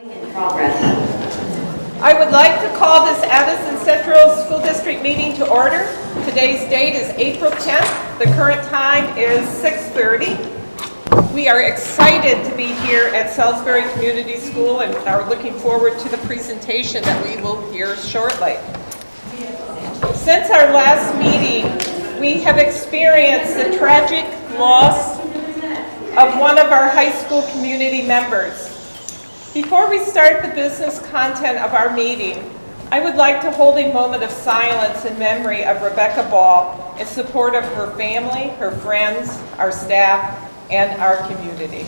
In progress. I would like to call this Addison Central School District meeting to order. Today's date is April 10th. The current time is 6:30. We are excited to be here at Salisbury Community School and are looking forward to the presentation that we will hear shortly. Since our last meeting, we have experienced the tragic loss of one of our high school community members. Before we start the business content of our meeting, I would like to hold a moment of silence in memory of Rebecca Ball in support of her family, her friends, our staff, and our community.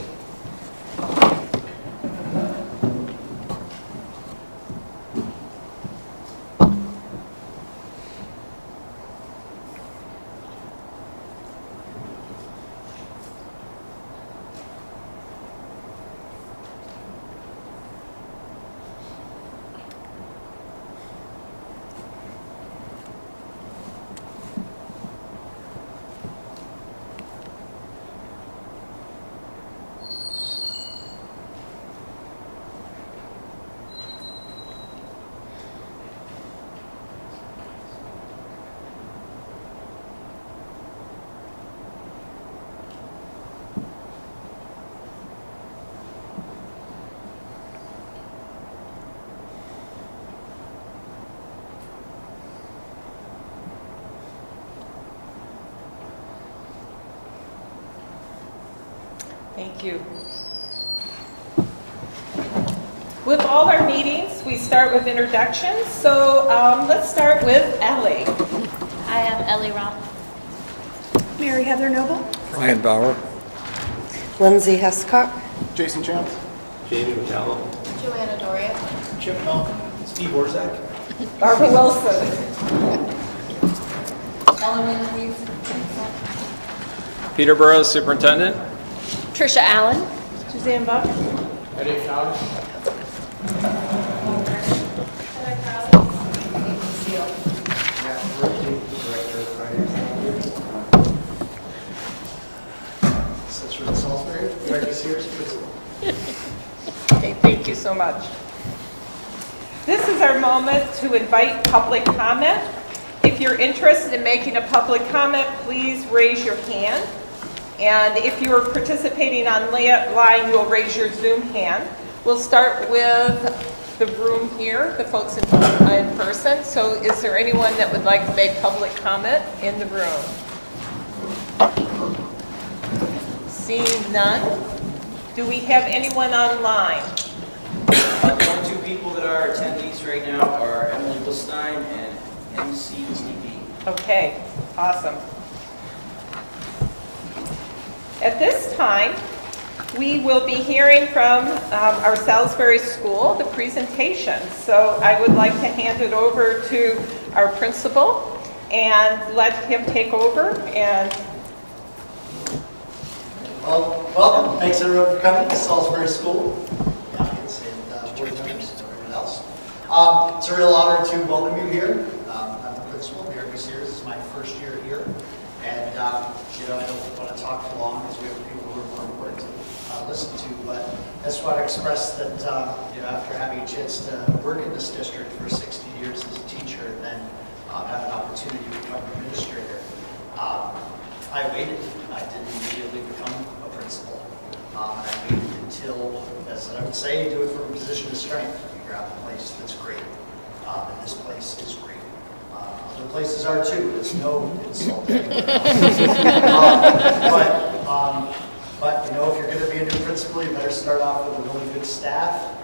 Thank you. With all our meetings, we start with introductions. So let's start with Ellie. I am Ellie Roth. Mary Heather Noble. Ryan Bauer. Lindsay Hescock. Jason Chance. Jamie Metallo. Joanna Doria. Chip Malcolm. Steve Orzak. Barbara Wilson. Ellen Louise. Peter Burrows, Superintendent. Trisha Allen. Suzanne Buck. Eddie Fowler. Central Salisbury. Director Sears, Principal. Okay, thank you so much. This is our moment to invite public comment. If you're interested in making a public comment, please raise your hand. And if you're participating online, you'll raise your Zoom hand. We'll start with the room here, the folks in person. So is there anyone that would like to make public comment in the room? Seeing none. Do we have anyone online? The only two people that are attendees right now are Emily Bustein and MCTV. Okay, awesome. At this time, we will be hearing from our Salisbury School, the presentation. So I would like to hand it over to our principal and let him take over. And Well, welcome. Thanks everyone for coming to Salisbury School. Audience and board members and everyone else. It's a real honor to welcome you here. I'm the principal. Director Sears is my first year here. And I don't want to talk too long because we have people who are more important to listen to, but I just want to express that after having a chance to work in this district for 60 years as a teacher and then have an opportunity to become an administrator, I waited. I didn't immediately become a principal. I waited until, as I would say, you do it from a position of strength. You grab a place that's great, and this place is great. Other places are too. It's no insult to anyone else. But if you're going to be a new principal, you better start off with a really good staff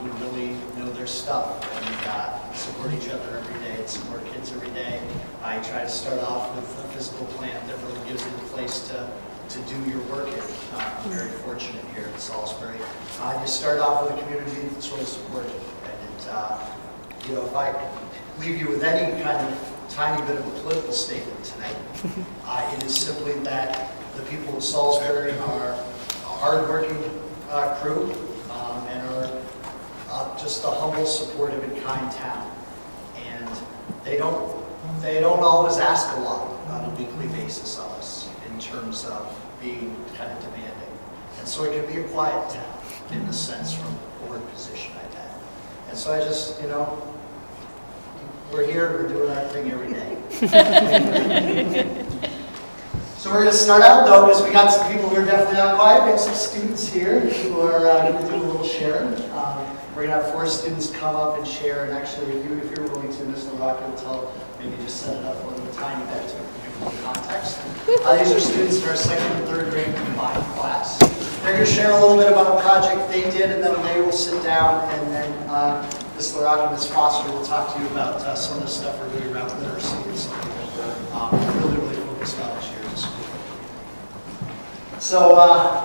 who really know their stuff and support each other every day and support kids every day. I try to start off with a physical plant that really gives you the place to do your work in. I'm very fortunate here at Salisbury. You start off with a community that's really supportive. And if I leave you with any kind of tiny bit of a political statement tonight, it is simply that the people of Salisbury are a hardworking crew and are just a humble, supportive, and kind town. And they don't always ask a lot on a weekly basis of us in terms of being kind of demanding. And so it can be a quiet town. in the sense from the board position I've had. And so I just, we're here, we're doing our thing every day. So we're going to start out though, because we got some people who are definitely not quiet. We have some students here who are going to do a little sharing. We're going to have 4 students come up and share, and actually if you're willing to, Ms. Loraki will tell, maybe just set it up a little tiny bit to give a little context. These are students in our 2nd and 3rd grade combined class. They're going to share a little bit about a project they did, and then they will sit down, and then Ms. Loraki and Ms. Foster will talk to you about some of the stuff we're doing around literacy and something that we're really focused on this year in school. So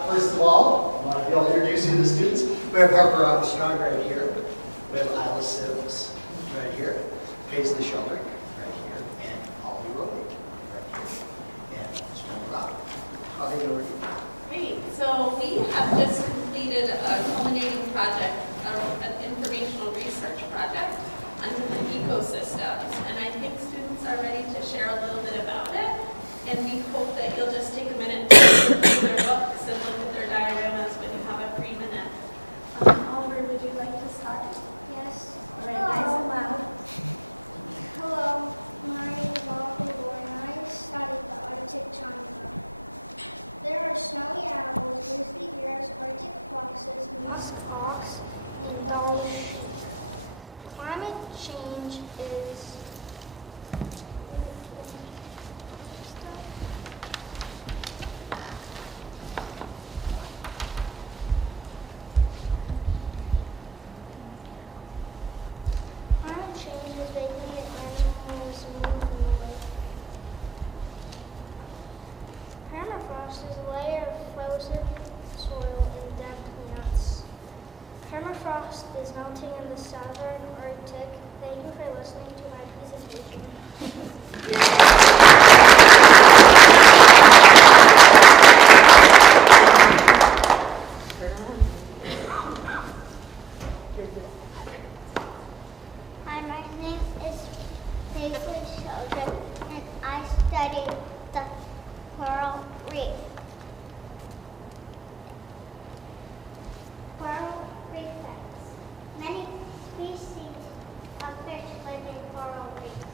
first of all, I want to be able to introduce you to the students. We have Harper Armstrong right here. We have Isla Sims right here. Paisley Sheldrick right here. And Holly Rowley right here. And Mr. Rock. How are you doing? Great. So we have just completed a culminating project, an informational research project under the ecosystems. And I think students are ready to share a little bit about it. And we hope that you'll just take a minute to review their books and look at their dioramas when you have a free minute. Oliver, would you like to start? Yes. All right, nice and loud. Hello, my name is Oliver and I studied the Arctic tundra. There are snowy owls, grizzly bears, Arctic foxes, musk ox, and gull sheep. Climate change is making the animals move away. Permafrost is a layer of frozen soil and dead plants. Permafrost is melting in the southern Arctic. Thank you for listening to my presentation. Hi, my name is Paisley Sheldrick, and I study the coral reef. Coral reefs. Many species of fish live in coral reefs.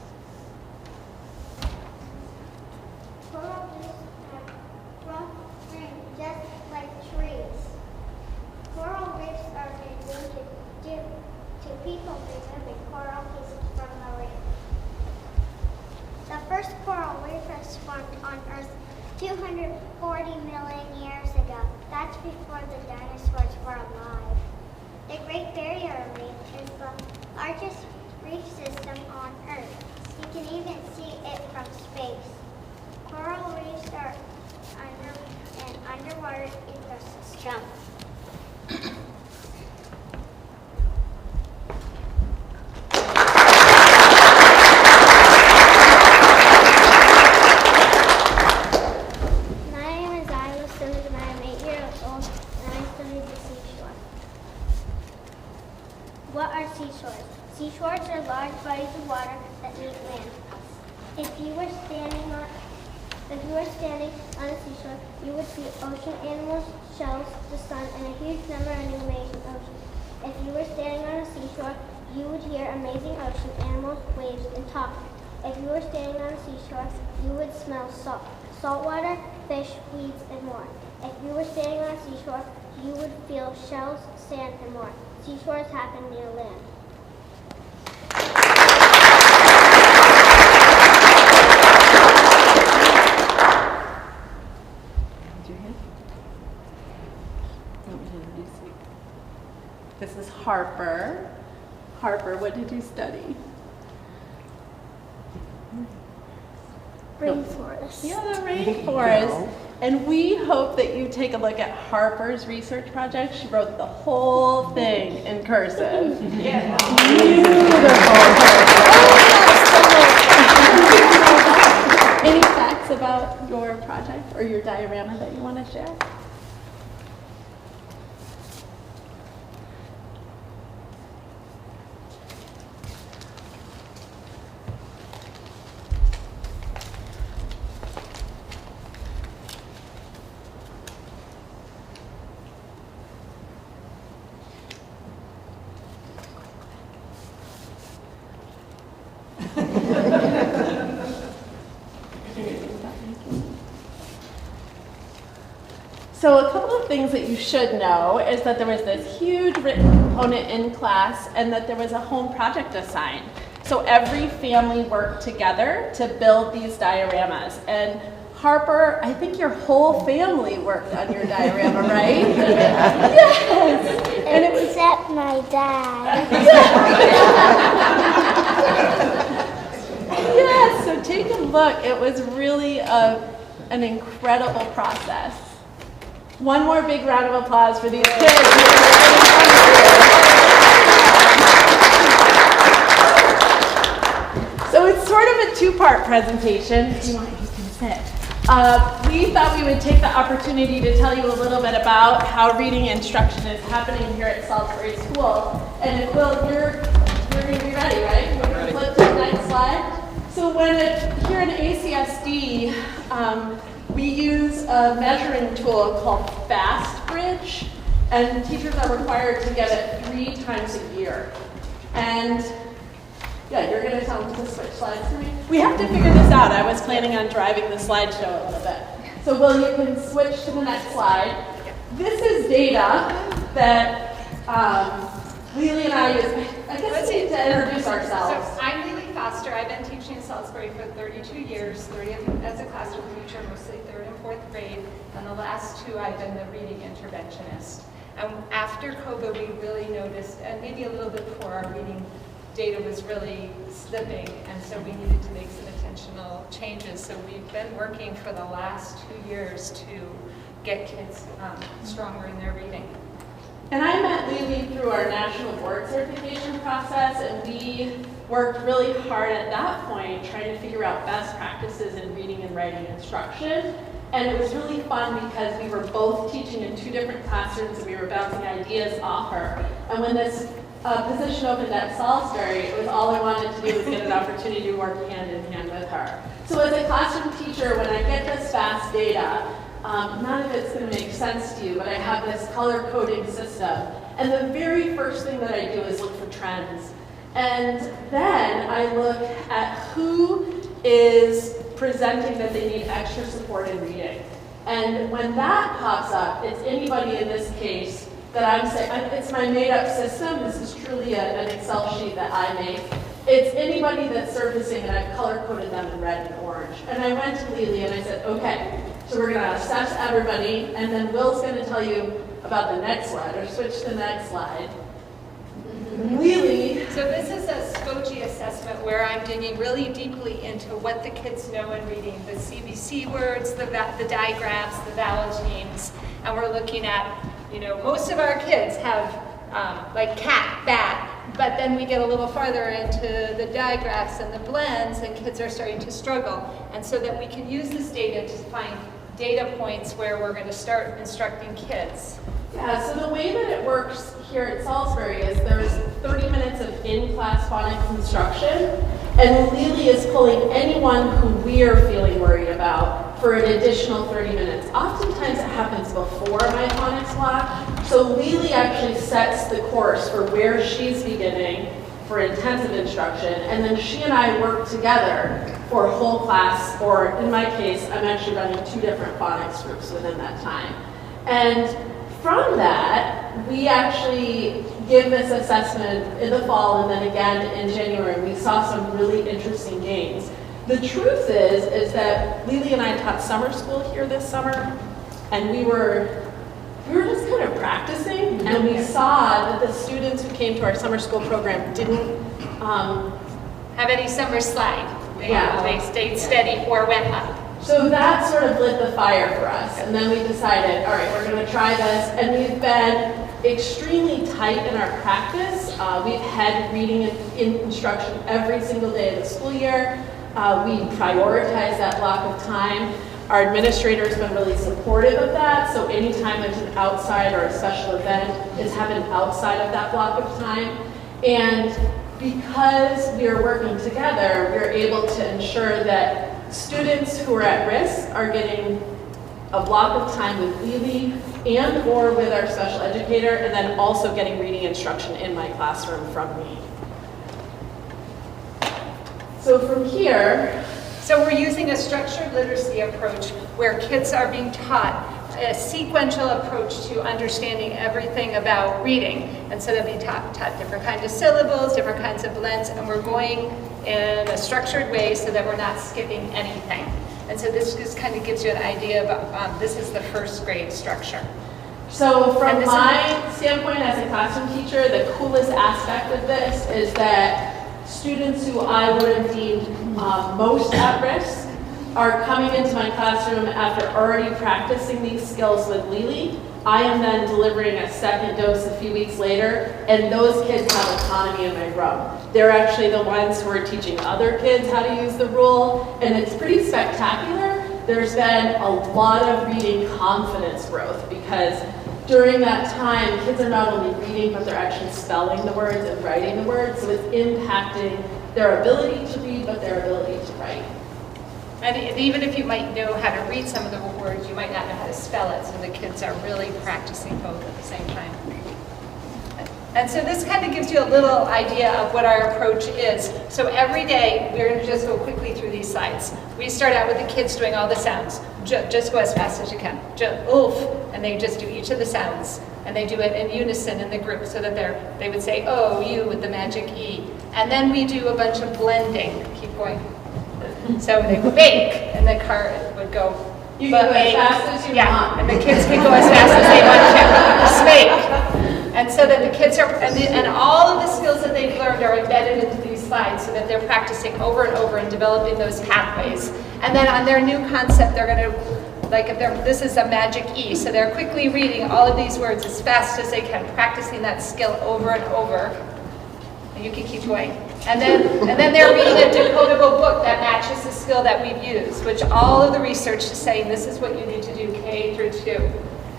Coral reefs are growing just like trees. Coral reefs are invented due to people removing coral pieces from the reef. The first coral reef was formed on Earth 240 million years ago. That's before the dinosaurs were alive. The Great Barrier Reef is the largest reef system on Earth. You can even see it from space. Coral reefs are an underwater ecosystem. My name is Isla Sims and I am 8 years old and I study the seashore. What are seashores? Seashores are large bodies of water that meet land. If you were standing on a seashore, you would see ocean animals, shells, the sun, and a huge number of amazing oceans. If you were standing on a seashore, you would hear amazing ocean animals, waves, and talk. If you were standing on a seashore, you would smell salt water, fish, weeds, and more. If you were standing on a seashore, you would feel shells, sand, and more. Seashores happen near land. This is Harper. Harper, what did you study? Rainforest. Yeah, the rainforest. And we hope that you take a look at Harper's research project. She wrote the whole thing in cursive. Yeah. Beautiful. Any facts about your project or your diorama that you want to share? So a couple of things that you should know is that there was this huge written component in class and that there was a home project assigned. So every family worked together to build these dioramas. And Harper, I think your whole family worked on your diorama, right? Yes. And it was Except my dad. yes. So take a look. It was really an incredible process. One more big round of applause for these kids. So it's sort of a two-part presentation. If you want, you can sit. We thought we would take the opportunity to tell you a little bit about how reading instruction is happening here at Salisbury School. And if Will, you're going to be ready, right? We're going to flip to the next slide. So here in ACSD, we use a measuring tool called FastBridge, and teachers are required to get it 3 times a year. And yeah, you're going to tell them to switch slides to me? We have to figure this out. I was planning on driving the slideshow a little bit. So Will, you can switch to the next slide. This is data that Lily and I use. I guess we need to introduce ourselves. So I'm Lily Foster. I've been teaching in Salisbury for 32 years, 30 of them as a classroom teacher, mostly 3rd and 4th grade, and the last 2 I've been the reading interventionist. And after COVID, we really noticed, and maybe a little bit before, our reading data was really slipping, and so we needed to make some intentional changes. So we've been working for the last 2 years to get kids stronger in their reading. And I met Lily through our national board certification process, and we worked really hard at that point trying to figure out best practices in reading and writing instruction. And it was really fun because we were both teaching in 2 different classrooms and we were bouncing ideas off her. And when this position opened at Salisbury, it was all I wanted to do was get an opportunity to work hand in hand with her. So as a classroom teacher, when I get this fast data, none of it's going to make sense to you, but I have this color coding system. And the very first thing that I do is look for trends. And then I look at who is presenting that they need extra support in reading. And when that pops up, it's anybody in this case that I'm saying, it's my made-up system. This is truly an Excel sheet that I make. It's anybody that's surfacing, and I've color-coded them in red and orange. And I went to Lily and I said, okay, so we're going to assess everybody, and then Will's going to tell you about the next slide, or switch to the next slide. Lily. So this is a SCOGI assessment where I'm digging really deeply into what the kids know in reading, the CBC words, the digraphs, the vowel genes, and we're looking at, most of our kids have like cat, bat, but then we get a little farther into the digraphs and the blends, and kids are starting to struggle. And so that we can use this data to find data points where we're going to start instructing kids. Yeah, so the way that it works here at Salisbury is there's 30 minutes of in-class phonics instruction, and Lily is pulling anyone who we are feeling worried about for an additional 30 minutes. Oftentimes it happens before my phonics block, so Lily actually sets the course for where she's beginning for intensive instruction, and then she and I work together for a whole class, or in my case, I'm actually running 2 different phonics groups within that time. And from that, we actually give this assessment in the fall and then again in January. We saw some really interesting gains. The truth is that Lily and I taught summer school here this summer, and we were just kind of practicing, and we saw that the students who came to our summer school program didn't Have any summer slide. They stayed steady or went up. So that sort of lit the fire for us, and then we decided, all right, we're going to try this, and we've been extremely tight in our practice. We've had reading instruction every single day of the school year. We prioritize that block of time. Our administrator's been really supportive of that, so anytime there's an outside or a special event, it's happened outside of that block of time. And because we are working together, we're able to ensure that students who are at risk are getting a block of time with Lily and or with our special educator, and then also getting reading instruction in my classroom from me. So from here, So we're using a structured literacy approach where kids are being taught a sequential approach to understanding everything about reading. And so they'll be taught different kinds of syllables, different kinds of blends, and we're going in a structured way so that we're not skipping anything. And so this just kind of gives you an idea of, this is the first grade structure. So from my standpoint as a classroom teacher, the coolest aspect of this is that students who I would have deemed most at risk are coming into my classroom after already practicing these skills with Lily. I am then delivering a second dose a few weeks later, and those kids have autonomy in my room. They're actually the ones who are teaching other kids how to use the rule, and it's pretty spectacular. There's been a lot of reading confidence growth because during that time, kids are not only reading, but they're actually spelling the words and writing the words, so it's impacting their ability to read, but their ability to write. And even if you might know how to read some of the words, you might not know how to spell it, so the kids are really practicing both at the same time. And so this kind of gives you a little idea of what our approach is. So every day, we're going to just go quickly through these slides. We start out with the kids doing all the sounds. Just go as fast as you can. Oof, and they just do each of the sounds. And they do it in unison in the group so that they would say, oh, you with the magic E. And then we do a bunch of blending. Keep going. So they would bake, and the car would go. You can go as fast as you want. And the kids can go as fast as they want to. Smake. And so that the kids are, and all of the skills that they've learned are embedded into these slides so that they're practicing over and over and developing those pathways. And then on their new concept, they're going to, like if this is a magic E, so they're quickly reading all of these words as fast as they can, practicing that skill over and over. And you can keep going. And then they're reading a decodable book that matches the skill that we've used, which all of the research is saying this is what you need to do K through 2.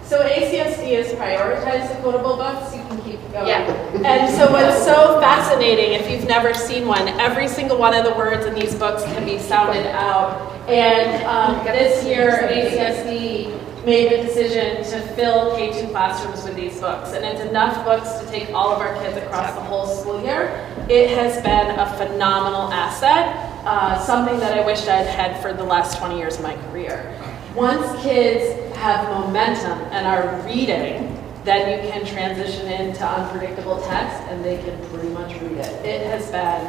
So ACSD has prioritized decodable books. You can keep going. Yeah. And so what's so fascinating, if you've never seen one, every single one of the words in these books can be sounded out. And this year, ACSD made the decision to fill K-2 classrooms with these books. And it's enough books to take all of our kids across the whole school year. It has been a phenomenal asset, something that I wished I'd had for the last 20 years of my career. Once kids have momentum and are reading, then you can transition into unpredictable text and they can pretty much read it. It has been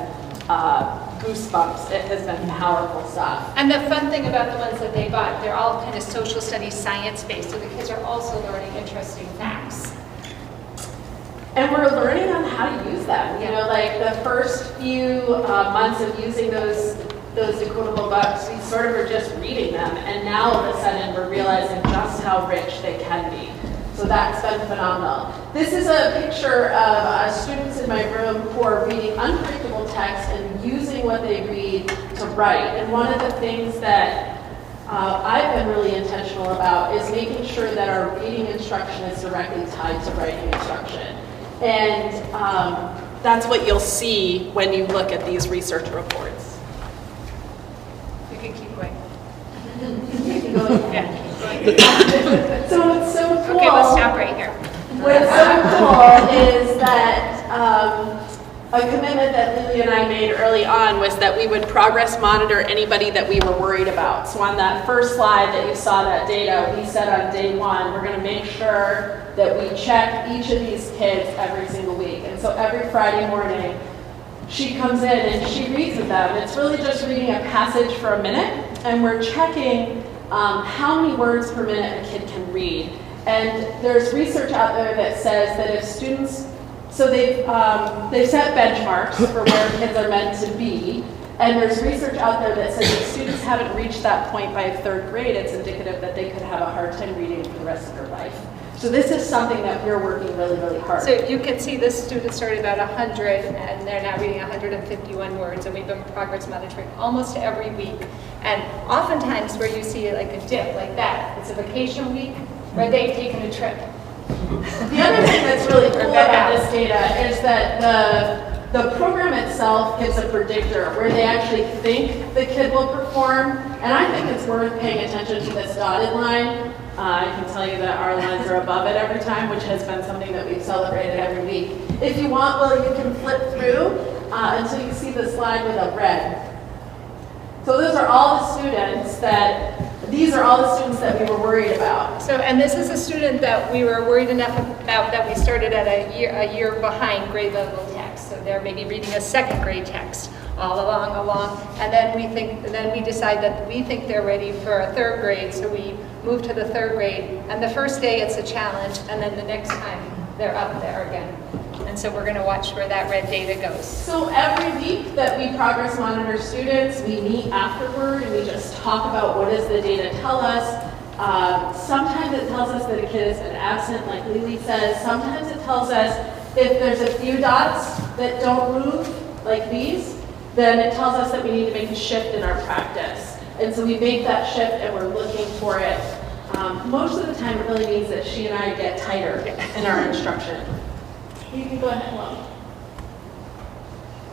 goosebumps. It has been powerful stuff. And the fun thing about the ones that they bought, they're all kind of social studies, science-based, so the kids are also learning interesting facts. And we're learning on how to use them. You know, like the first few months of using those decodable books, we sort of were just reading them, and now all of a sudden we're realizing just how rich they can be. So that's been phenomenal. This is a picture of students in my room who are reading unpredictable text and using what they read to write. And one of the things that I've been really intentional about is making sure that our reading instruction is directly tied to writing instruction. And that's what you'll see when you look at these research reports. You can keep going. Yeah. So what's so cool? Okay, let's stop right here. What's so cool is that a commitment that Lily and I made early on was that we would progress monitor anybody that we were worried about. So on that first slide that you saw that data, we said on day 1, we're going to make sure that we check each of these kids every single week. And so every Friday morning, she comes in and she reads with them. It's really just reading a passage for a minute, and we're checking how many words per minute a kid can read. And there's research out there that says that if students, so they've set benchmarks for where kids are meant to be, and there's research out there that says if students haven't reached that point by 3rd grade, it's indicative that they could have a hard time reading for the rest of their life. So this is something that we're working really, really hard. So you can see this student started about 100, and they're now reading 151 words, and we've been progress monitoring almost every week. And oftentimes where you see like a dip like that, it's a vacation week where they've taken a trip. The other thing that's really cool about this data is that the program itself gives a predictor where they actually think the kid will perform, and I think it's worth paying attention to this dotted line. I can tell you that our lines are above it every time, which has been something that we've celebrated every week. If you want, Will, you can flip through until you see the slide with a red. So those are all the students that these are all the students that we were worried about. So, and this is a student that we were worried enough about that we started at a year behind grade level text. So they're maybe reading a second grade text all along, and then we decide that we think they're ready for a third grade, so we move to the third grade. And the first day it's a challenge, and then the next time they're up there again. And so we're going to watch where that red data goes. So every week that we progress monitor students, we meet afterward and we just talk about what does the data tell us. Sometimes it tells us that a kid has been absent, like Lily says. Sometimes it tells us if there's a few dots that don't move, like these, then it tells us that we need to make a shift in our practice. And so we make that shift and we're looking for it. Most of the time it really means that she and I get tighter in our instruction. You can go ahead, Mom.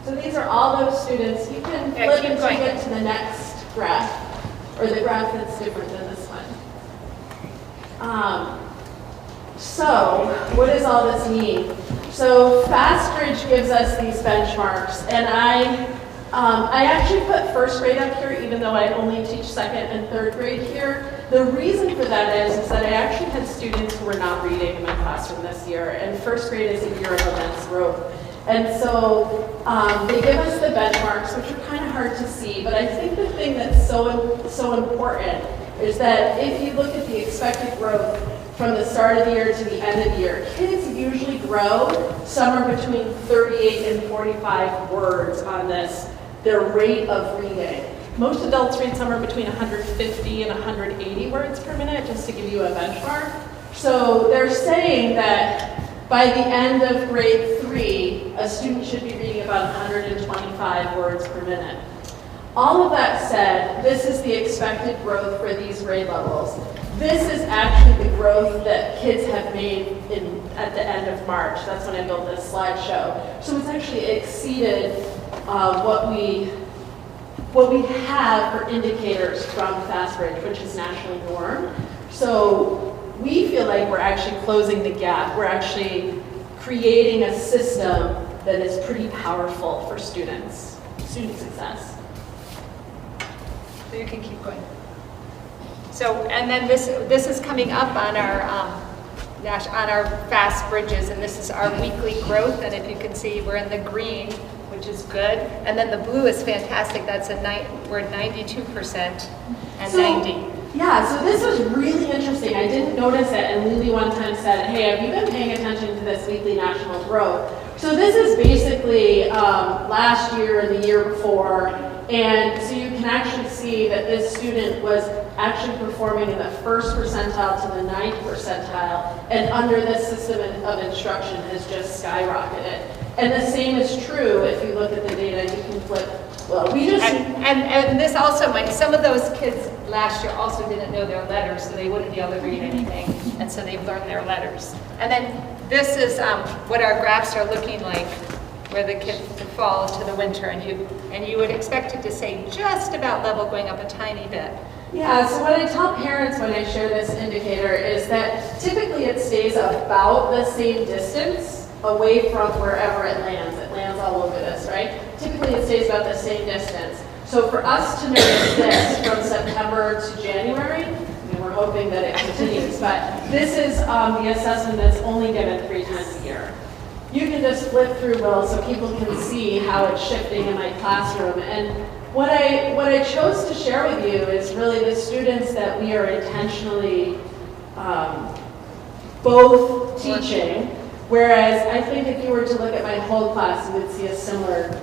So these are all those students. You can flip keep until you going. get to the next graph, or the graph that's different than this one. So what does all this mean? So FastBridge gives us these benchmarks, and I actually put first grade up here, even though I only teach second and third grade here. The reason for that is that I actually had students who were not reading in my classroom this year, and first grade is a year of immense growth. And so they give us the benchmarks, which are kind of hard to see, but I think the thing that's so important is that if you look at the expected growth from the start of the year to the end of the year, kids usually grow somewhere between 38 and 45 words on their rate of reading. Most adults read somewhere between 150 and 180 words per minute, just to give you a benchmark. So they're saying that by the end of grade 3, a student should be reading about 125 words per minute. All of that said, this is the expected growth for these grade levels. This is actually the growth that kids have made at the end of March. That's when I built this slideshow. So it's actually exceeded what we have for indicators from FastBridge, which is nationally normed. So we feel like we're actually closing the gap. We're actually creating a system that is pretty powerful for student success. So you can keep going. So, and then this is coming up on our fast bridges, and this is our weekly growth. And if you can see, we're in the green, which is good. And then the blue is fantastic. We're at 92% and 90. Yeah, so this was really interesting. I didn't notice it, and Lily one time said, hey, have you been paying attention to this weekly national growth? So this is basically last year and the year before, and so you can actually see that this student was actually performing in the first percentile to the 9th percentile, and under this system of instruction has just skyrocketed. And the same is true if you look at the data. You can flip. Well, we just and this also might. Some of those kids last year also didn't know their letters, so they wouldn't be able to read anything, and so they've learned their letters. And then this is what our graphs are looking like, where the kids fall to the winter, and you would expect it to say just about level, going up a tiny bit. Yeah, so what I tell parents when I share this indicator is that typically it stays about the same distance away from wherever it lands. It lands all over this, right? Typically it stays about the same distance. So for us to notice this from September to January, I mean, we're hoping that it continues, but this is the assessment that's only given 3 times a year. You can just flip through, Will, so people can see how it's shifting in my classroom. And what I chose to share with you is really the students that we are intentionally both teaching, whereas I think if you were to look at my whole class, you would see a similar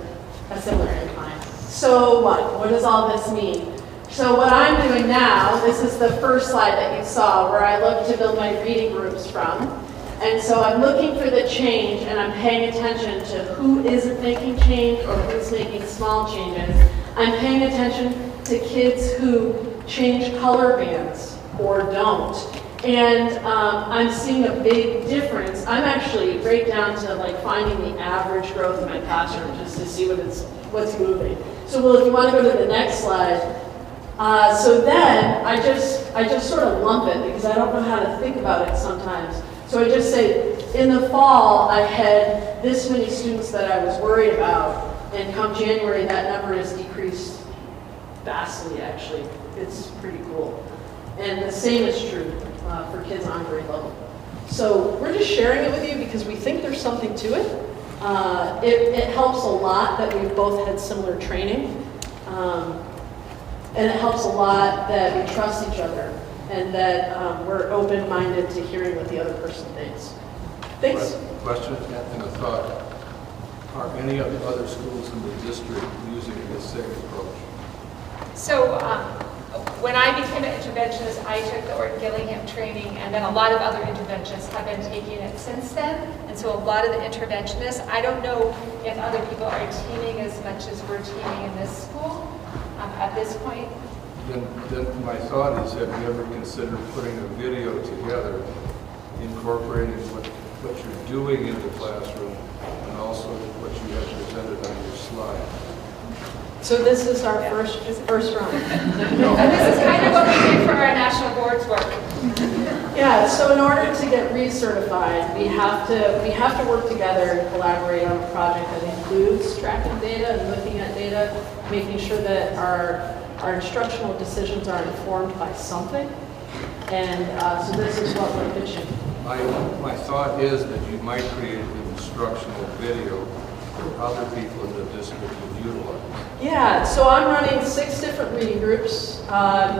incline. So what does all this mean? So what I'm doing now, this is the first slide that you saw where I look to build my reading groups from. And so I'm looking for the change, and I'm paying attention to who isn't making change or who's making small changes. I'm paying attention to kids who change color bands or don't. And I'm seeing a big difference. I'm actually right down to like finding the average growth in my classroom just to see what's moving. So Will, if you want to go to the next slide. So then I just sort of lump it because I don't know how to think about it sometimes. So I just say, in the fall, I had this many students that I was worried about, and come January, that number has decreased vastly, actually. It's pretty cool. And the same is true for kids on grade level. So we're just sharing it with you because we think there's something to it. It helps a lot that we've both had similar training. And it helps a lot that we trust each other and that we're open-minded to hearing what the other person thinks. Thanks. Question and a thought. Are any of the other schools in the district using the same approach? So when I became an interventionist, I took the Orton Gillingham training, and then a lot of other interventionists have been taking it since then. And so a lot of the interventionists, I don't know if other people are teaming as much as we're teaming in this school at this point. Then my thought is, have you ever considered putting a video together, incorporating what you're doing in the classroom and also what you have presented on your slide? So this is our first round. And this is kind of what we did for our national boards work. Yeah, so in order to get recertified, we have to work together and collaborate on a project that includes tracking data and looking at data, making sure that our instructional decisions are informed by something. And so this is what we're pitching. My thought is that you might create an instructional video that other people in the district would utilize. Yeah, so I'm running 6 different reading groups,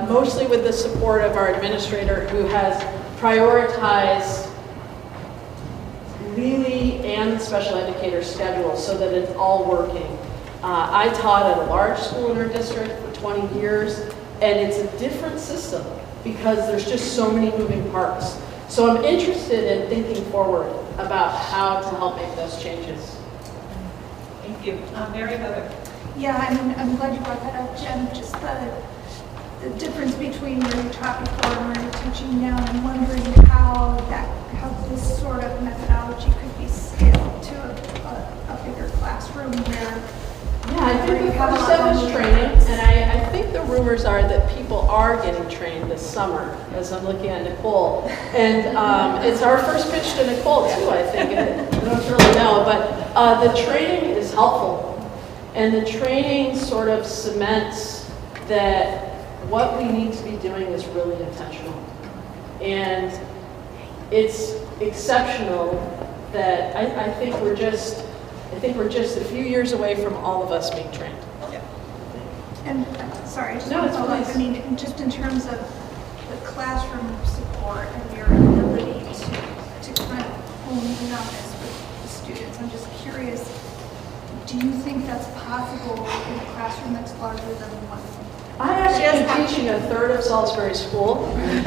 mostly with the support of our administrator who has prioritized Lily and the special educator schedule so that it's all working. I taught at a large school in our district for 20 years, and it's a different system because there's just so many moving parts. So I'm interested in thinking forward about how to help make those changes. Thank you. Mary Mother. Yeah, I'm glad you brought that up, Jen. Just the difference between where you taught before and where you're teaching now. I'm wondering how this sort of methodology could be scaled to a bigger classroom where. Yeah, I think the first step is training, and I think the rumors are that people are getting trained this summer, as I'm looking at Nicole. And it's our first pitch to Nicole, too, I think. And I don't really know, but the training is helpful. And the training sort of cements that what we need to be doing is really intentional. And it's exceptional that I think we're just a few years away from all of us being trained. Yeah. And sorry, just no, to it's follow up. please. I mean, just in terms of the classroom support and your ability to kind of hone in on this with the students, I'm just curious. Do you think that's possible in a classroom that's larger than one? I actually am teaching a third of Salisbury School. 21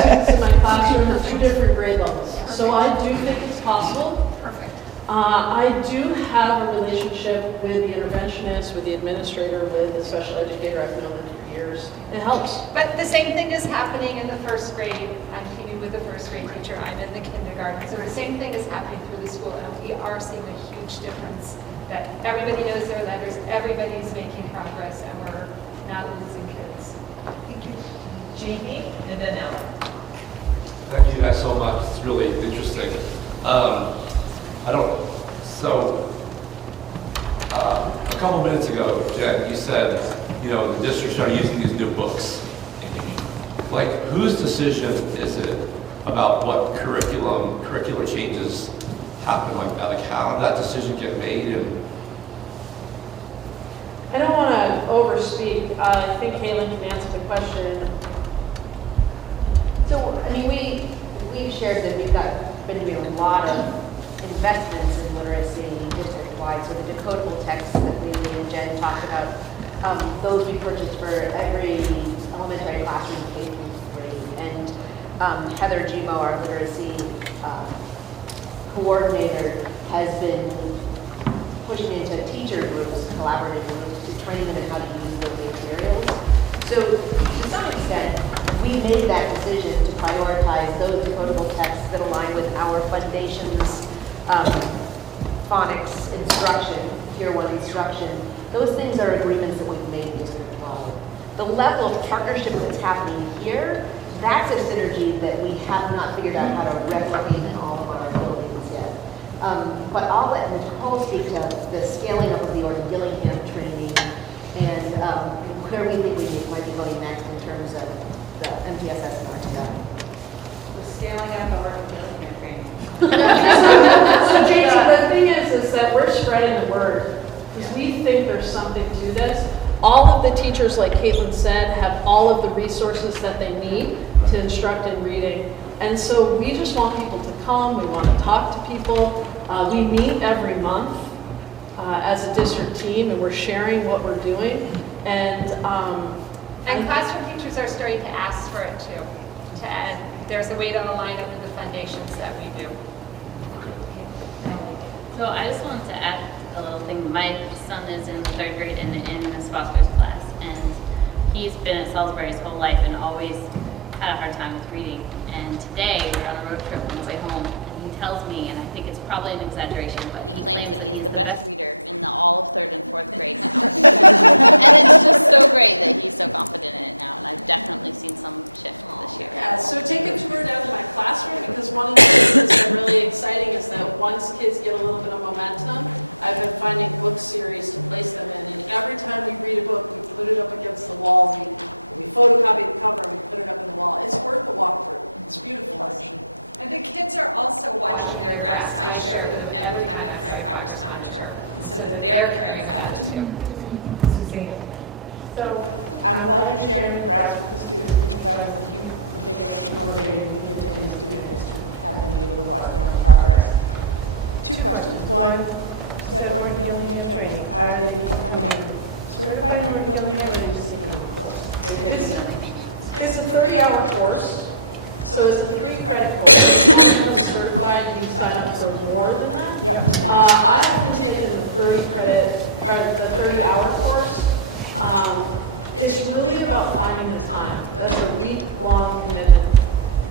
students in my classroom at 2 different grade levels. So I do think it's possible. Perfect. I do have a relationship with the interventionist, with the administrator, with the special educator. I've known them for years. It helps. But the same thing is happening in the first grade. I'm teaming with the first grade teacher. I'm in the kindergarten. So the same thing is happening through the school, and we are seeing a huge difference. That everybody knows their letters, everybody's making progress, and we're not losing kids. Thank you. Jamie, and then Ellen. Thank you guys so much. It's really interesting. A couple minutes ago, Jen, you said, the district started using these new books. Like, whose decision is it about what curricular changes happen like that? Like, how did that decision get made? And I don't want to overspeak. I think Kaylin can answer the question. So, we've shared that we've been doing a lot of investments in literacy district-wide. So the decodable texts that Lily and Jen talked about, those we purchased for every elementary classroom K through 3. And Heather Gimo, our literacy coordinator, has been pushing into teacher groups, collaborative groups, to train them in how to use those materials. So to some extent, we made that decision to prioritize those decodable texts that align with our foundation's phonics instruction, Tier 1 instruction. Those things are agreements that we've made district-wide. The level of partnership that's happening here, that's a synergy that we have not figured out how to replicate in all of our buildings yet. But I'll let Nicole speak to the scaling up of the Orton Gillingham training and where we think we might be going next in terms of the MTSS and RTI. The scaling up of our So Jason, the thing is that we're spreading the word. Because we think there's something to this. All of the teachers, like Caitlin said, have all of the resources that they need to instruct in reading. And so we just want people to come, we want to talk to people. We meet every month as a district team, and we're sharing what we're doing. And classroom teachers are starting to ask for it too. And there's a way to align it with the foundations that we do. So I just wanted to add a little thing. My son is in 3rd grade in Ms. Foster's class, and he's been at Salisbury his whole life and always had a hard time with reading. And today we're on a road trip on the way home, and he tells me, and I think it's probably an exaggeration, but he claims that he's the best reader in all of 3rd and 4th grade now. And it's just so great that he's so confident in it now, and I've definitely seen some shift this year. yeah, so take a tour down to my classroom, because one of the things that's been really exciting is that once kids get a little bit of momentum, I've been finding book series to place them in, and every time we read a book, we put it up against the wall, we photocopy the cover, and we put it up in the wall. It's worth the walk through. It's beautiful, actually. And the kids are also watching their graphs. I share with them every time after I progress monitor, so that they're caring about it too. I'm glad you're sharing the graphs with the students, because that is the biggest motivator you can give to any student, is to have them be able to watch their own progress. 2 questions. One, you said Orton Gillingham training. Are they becoming certified in Orton Gillingham, or are they just taking a week course? It's a 30-hour course, so it's a 3-credit course. If you become certified, you sign up for more than that. Yep. I've only taken the 30-hour course. It's really about finding the time. That's a week-long commitment.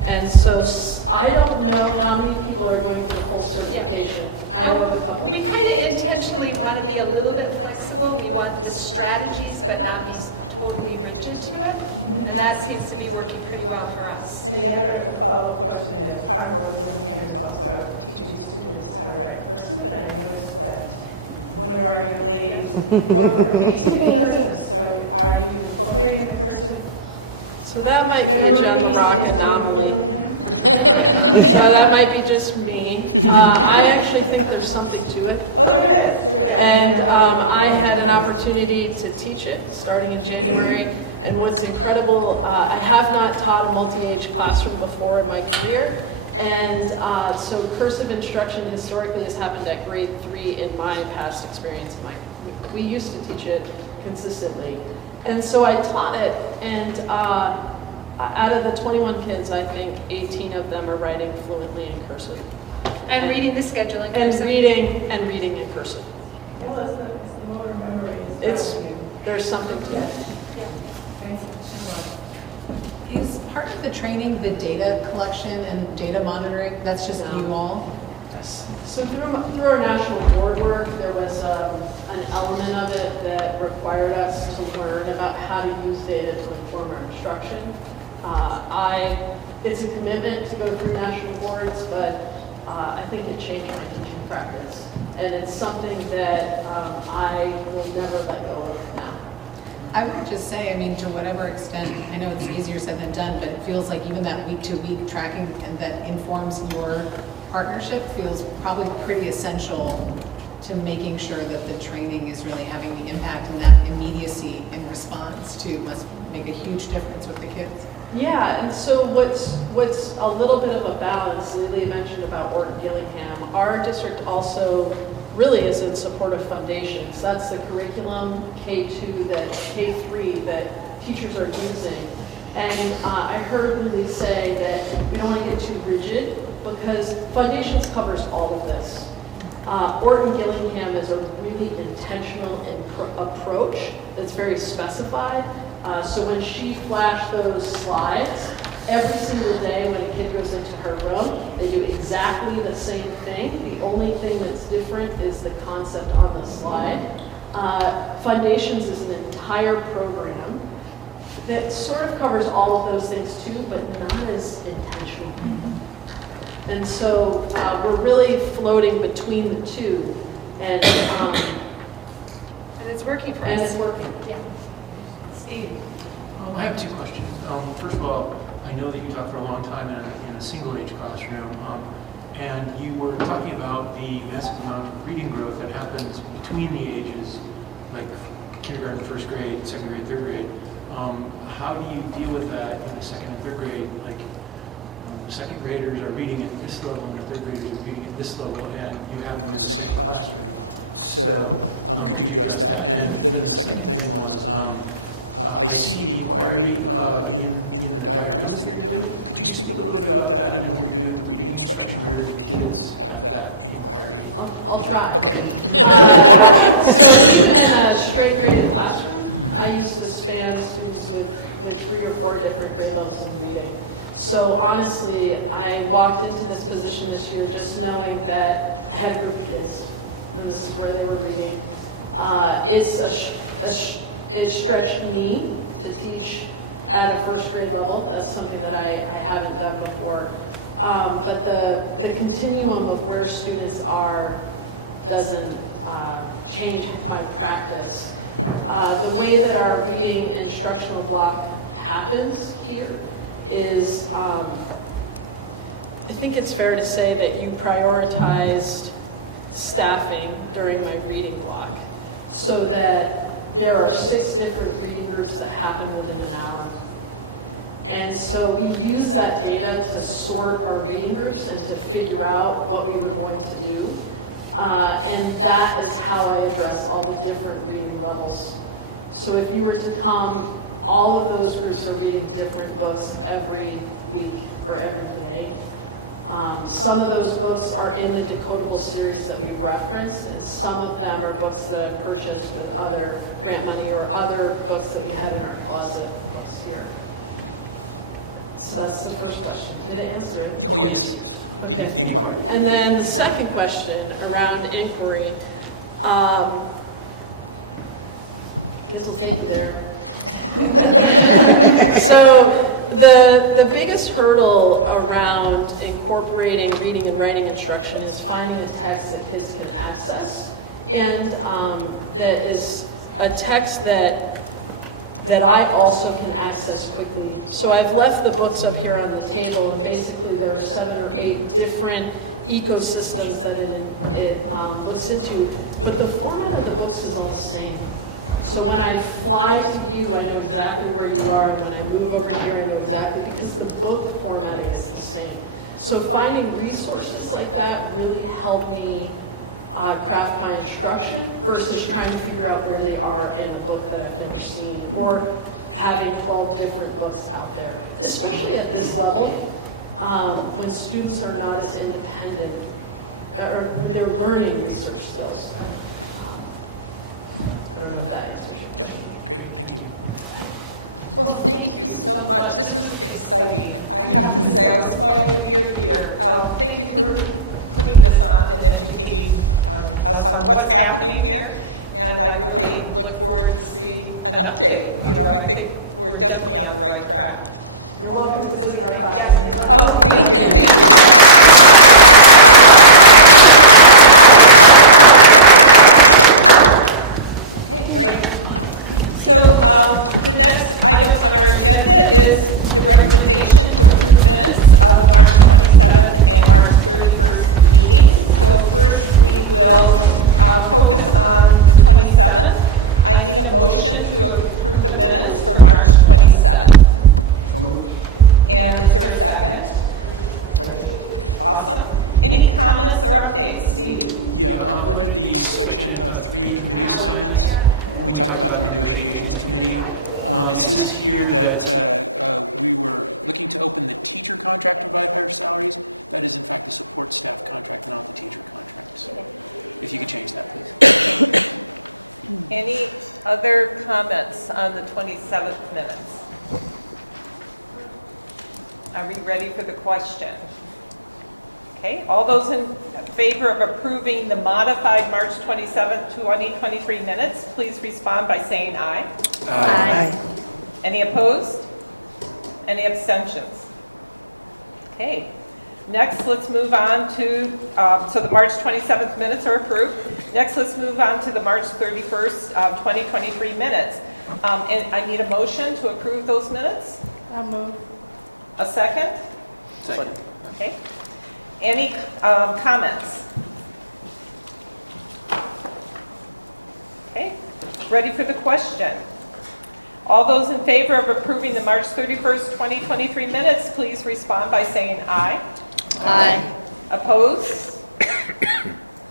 And so I don't know how many people are going for the full certification. I know of a couple. We kind of intentionally want to be a little bit flexible. We want the strategies, but not be totally rigid to it. And that seems to be working pretty well for us. And the follow-up question is, part of Orton Gillingham is also teaching students how to write cursive, and I noticed that one of our young ladies wrote her piece in cursive. So are you incorporating the cursive memory piece into the Orton Gillingham? That might be just me. I actually think there's something to it. Oh, there is. And I had an opportunity to teach it starting in January. And what's incredible, I have not taught a multi-age classroom before in my career. And so cursive instruction historically has happened at grade 3 in my past experience. We used to teach it consistently. And so I taught it, and out of the 21 kids, I think 18 of them are writing fluently in cursive. And reading the schedule in cursive. And reading in cursive. Well, it's the motor memory. There's something to it. Is part of the training the data collection and data monitoring? That's just you all? Yes. So through our national board work, there was an element of it that required us to learn about how to use data to inform our instruction. It's a commitment to go through national boards, but I think it changed my teaching practice. And it's something that I will never let go of now. I would just say, I mean, to whatever extent, I know it's easier said than done, but it feels like even that week-to-week tracking and that informs your partnership feels probably pretty essential to making sure that the training is really having the impact, and that immediacy in response to must make a huge difference with the kids. Yeah, and so what's a little bit of a balance, Lily mentioned about Orton Gillingham, our district also really is in support of foundations. That's the curriculum K2 K3 that teachers are using. And I heard Lily say that we don't want to get too rigid, because foundations covers all of this. Orton Gillingham is a really intentional approach that's very specified. So when she flashed those slides, every single day when a kid goes into her room, they do exactly the same thing. The only thing that's different is the concept on the slide. Foundations is an entire program that sort of covers all of those things too, but not as intentional. And so we're really floating between the two, and it's working for us. And it's working. Yeah. Steve. I have two questions. First of all, I know that you taught for a long time in a single-age classroom, and you were talking about the massive amount of reading growth that happens between the ages, like kindergarten, first grade, second grade, third grade. How do you deal with that in the second and third grade? Like, second graders are reading at this level, and the third graders are reading at this level, and you have them in the same classroom. So, could you address that? And then the second thing was, I see the inquiry in the dioramas that you're doing. Could you speak a little bit about that and what you're doing with the reading instruction? Where do the kids have that inquiry? I'll try. Okay. So even in a straight graded classroom, I used to span students with 3 or 4 different grade levels in reading. So honestly, I walked into this position this year just knowing that I had a group of kids, and this is where they were reading. It stretched me to teach at a first grade level. That's something that I haven't done before. But the continuum of where students are doesn't change my practice. The way that our reading instructional block happens here is, I think it's fair to say that you prioritize staffing during my reading block so that there are 6 different reading groups that happen within an hour. And so we use that data to sort our reading groups and to figure out what we were going to do. And that is how I address all the different reading levels. So if you were to come, all of those groups are reading different books every week or every day. Some of those books are in the decodable series that we've referenced, and some of them are books that I've purchased with other grant money or other books that we have in our closet books here. So that's the first question. Did it answer it? Oh, yes. Okay. The inquiry. And then the second question around inquiry. Kids will take you there. So the biggest hurdle around incorporating reading and writing instruction is finding a text that kids can access, and that is a text that I also can access quickly. So I've left the books up here on the table, and basically there are 7 or 8 different ecosystems that it looks into, but the format of the books is all the same. So when I fly to you, I know exactly where you are. When I move over here, I know exactly, because the book formatting is the same. So finding resources like that really help me craft my instruction versus trying to figure out where they are in a book that I've never seen, or having 12 different books out there, especially at this level, when students are not as independent, or they're learning research skills. I don't know if that answers your question. Yep, great, thank you. Well, thank you so much. This was exciting. I have to say, I was smiling ear to ear. Thank you for putting this on and educating us on what's happening here. And I really look forward to see an update. You know, I think we're definitely on the right track. You're welcome to visit our classroom anytime. Oh, thank you, thank you. Okay, great. So the next item on our agenda is the recommendation to approve minutes of the March 27th and March 31st meetings. So first we will focus on the 27th. I need a motion to approve the minutes for March 27th. So moved. And is there a second? Second. Awesome. Any comments or updates, Steve? Yeah, under the section 3 committee assignments, when we talked about the negotiations committee, it says here that we were looking to open the teacher contract to provide higher salaries. That is in fact the support staff contract, not the teacher contract. So if you could change that, please. Any other comments on the 27th minutes? Are we ready for the question? Okay, all those in favor of approving the modified March 27th, 2023 minutes, please respond by saying aye. Aye. Any opposed? Any abstentions? Okay, next let's move on to, so the March 27th minutes are approved. Next let's move on to the March 31st, 2023 minutes. And I need a motion to approve those minutes. I'll move. A second? Second. Okay. Any comments? Okay. Ready for the question? All those in favor of approving the March 31st, 2023 minutes, please respond by saying aye. Aye. Opposed?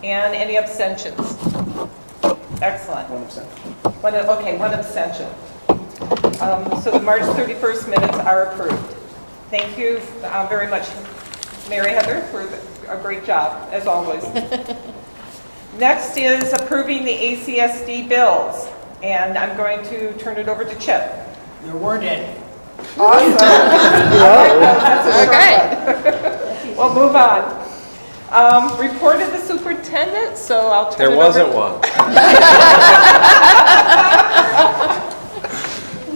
And any abstentions? Excellent. One abstention. One abstention. So the March 31st minutes are approved. Thank you very much, Mary Heather, for a great job, as always. Next is approving the ACSD bills, and I'm going to turn it over to Chip. There weren't any. Awesome. Okay. We'll move on. Report of the superintendent, so I'll turn There it wasn't over. one.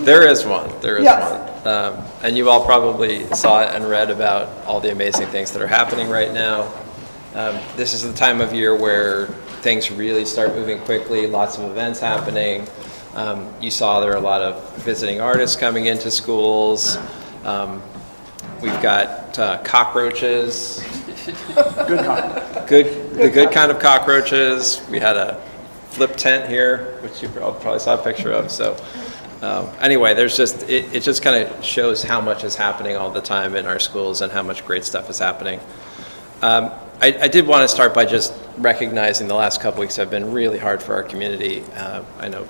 There is one. There is Yes. one. And you all probably saw it and read about all the amazing things that are happening right now. This is the time of year where things really start moving quickly, lots of events happening. You saw there are a lot of visiting artists coming into schools. We've got cockroaches. Good cockroach. The good kind of cockroaches. We had a flip tent here, which you probably saw a picture of. So anyway, there's just it just kind of shows how much is happening all the time in our schools and how much great stuff is happening. I did want to start by just recognizing the last couple weeks have been really hard for our community. I know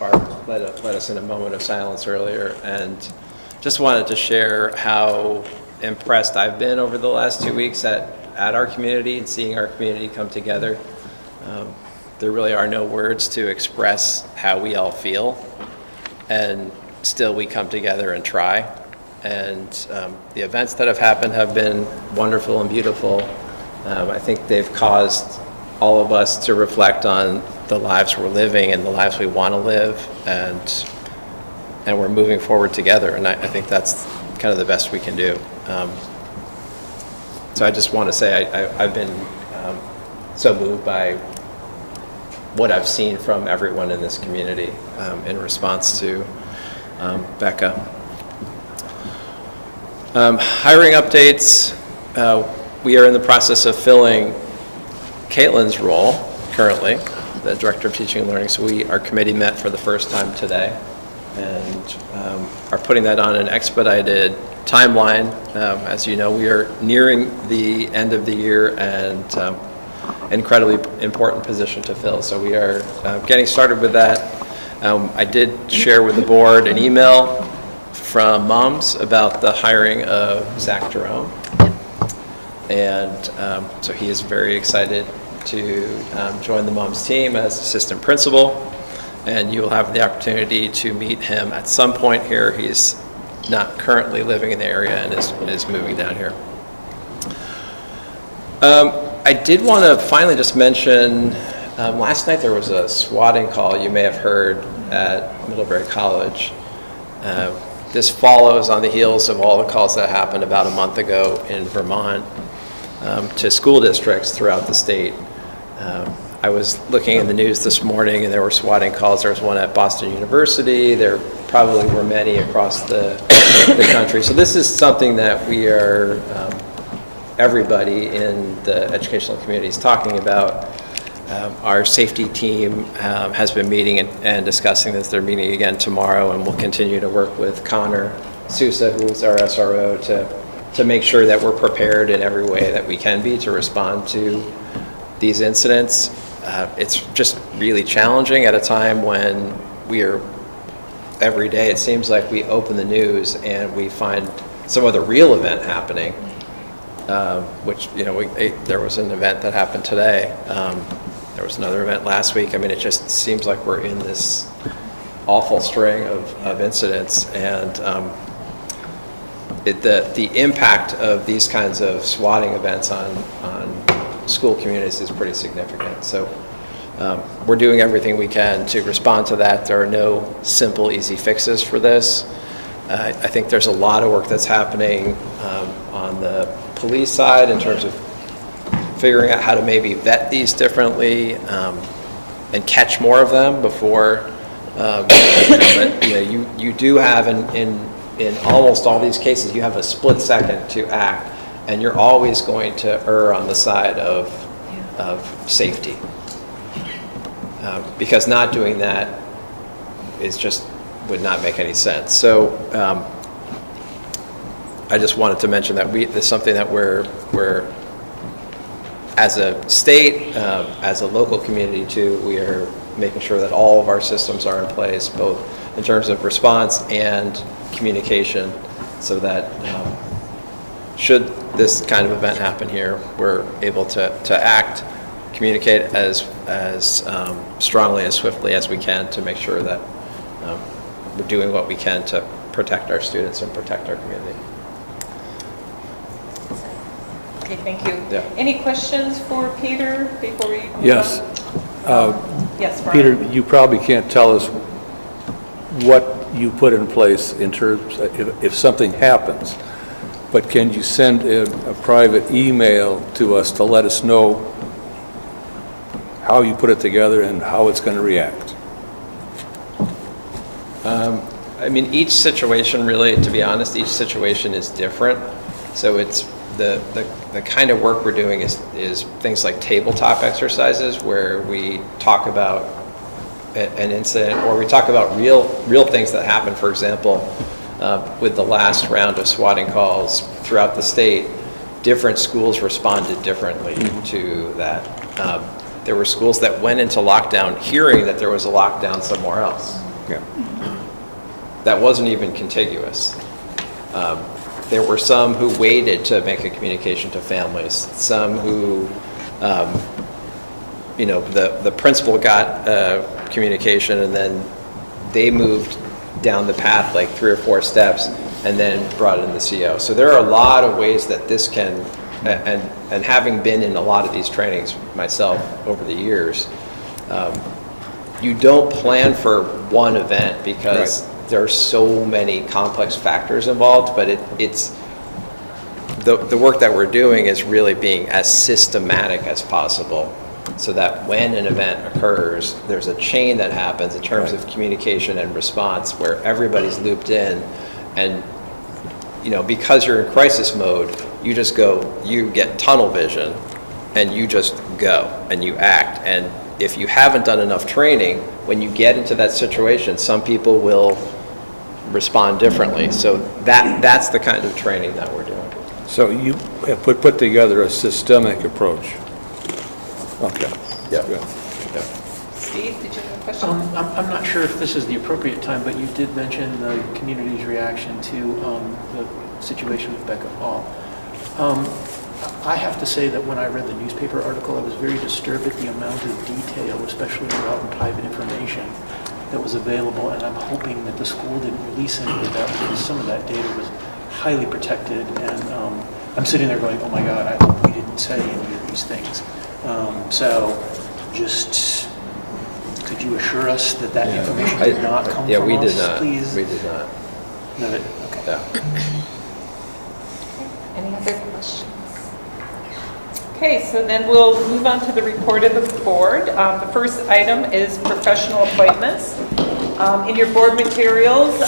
Barb led us in a moment of silence earlier, and just wanted to share how impressed I've been over the last 2 weeks at our community and seeing our community come together. There really are no words to express how we all feel, and still we come together and try. And the events that have happened have been wonderful and beautiful. I think they've caused all of us to reflect on the lives we're living and the lives we want to live, and we're moving forward together. And I think that's kind of the best we can do. So I just want to say I've been so moved by what I've seen from everyone in this community in response to Becca. Hiring updates. We are in the process of filling Caitlin's role currently, the Director of Teaching and Learning. So our committee met for the first time today and are putting that on an expedited timeline. As you know, we are nearing the end of the year and incredibly important position to fill. So we are getting started with that. I did share with the board an email from moms about the hiring of Zach Jerome. And so he is very excited to join the moms team as assistant principal. And you will have the opportunity to meet him at some point here. He's not currently living in the area and is moving down here. I did want to finally just mention, last night there was a swatting call you may have heard at Middlebury College. This follows on the heels of all the calls that happened about a month ago in Vermont to school districts throughout the state. I was looking in the news this morning and there were swatting calls. There was one at Boston University. There probably were many across the country. So this is something that we are, everybody in the educational community is talking about. Our safety team has been meeting and discussing this. They're meeting again tomorrow, and we'll continue to work with Connor Sousa, who's our SRO, to make sure that we're prepared in every way that we can be to respond to these incidents. It's just really challenging at a time when we are, every day it seems like we open the news and we find some other real event happening, which, you know, there was an event that happened today. There was another event last week. I mean, it just seems like we're in this awful string of incidents, and the impact of these kinds of swatting events on school communities is pretty significant. So we're doing everything we can to respond to that. There are no simple, easy fixes for this. I think there's a lot of work that's happening on the police side in terms of figuring out how to maybe vet these differently and catch more of them before But you do have in almost all these cases, you have a split second to act, and you're always going to err on the side of safety. Because not doing that would not make any sense. So I just wanted to mention that this is something that we're as a state, as a local community too, we are making sure that all of our systems are in place, both in terms of response and communication, so that should this kind of event happen here, we're able to act, communicate as strongly, as swiftly as we can to make sure that we're doing what we can to protect our students and protect our community. Okay, thank you. Yeah. Any questions for Peter before we move Yes. on? Yes, Brian. Peter, you probably can't tell us what you put in place in terms of if something happens, but can you send a private email to us to let us know how you put it together and how it's going to react? I mean, each situation really, to be honest, each situation is different. So it's the kind of work we're doing is things like tabletop exercises where we talk about an incident, or we talk about real things that happen. For example, with the last round of swatting calls throughout the state, different schools responded differently to that. There were schools that went into lockdown hearing that there was a lockdown somewhere else. Yeah. That wasn't even contiguous. There were some who waited to make a communication to families. Some who, the principal got communication and then they moved down the path like 3 or 4 steps and then brought in the CO. So there are a lot of ways that this can, and having been in a lot of these trainings myself over the years, you don't plan for one event because there are so many complex factors involved, but it's the work that we're doing is really being as systematic as possible so that when an event occurs, there's a chain that happens in terms of communication and response where everybody's looped in. And because you're in crisis mode, you just you get tunnel vision and you just go and you act. And if you haven't done enough training, when you get into that situation, some people will respond differently. So that's the kind of training that we're doing. So you have put together a systemic approach. Okay. Yeah. Good. Yeah. Steve, did you have a question? I'm not sure if this is the appropriate time, but you did mention the community's reaction to the situation with Becca Hall. I have to say that when I read the newspaper article, I was very disturbed at the amount of detail, especially about private information that was available, and I'm hoping that the school didn't release any of that because some of that data was highly protected, and I'm sitting there going, oh my God, I hope we didn't say any of these things. So just, could you assure us that that information did not come from us, we did not. please? We did not. No, okay. Yeah. Any other questions? Okay, so then we'll move on to the report of the board. The first item is professional appointments. In your board materials,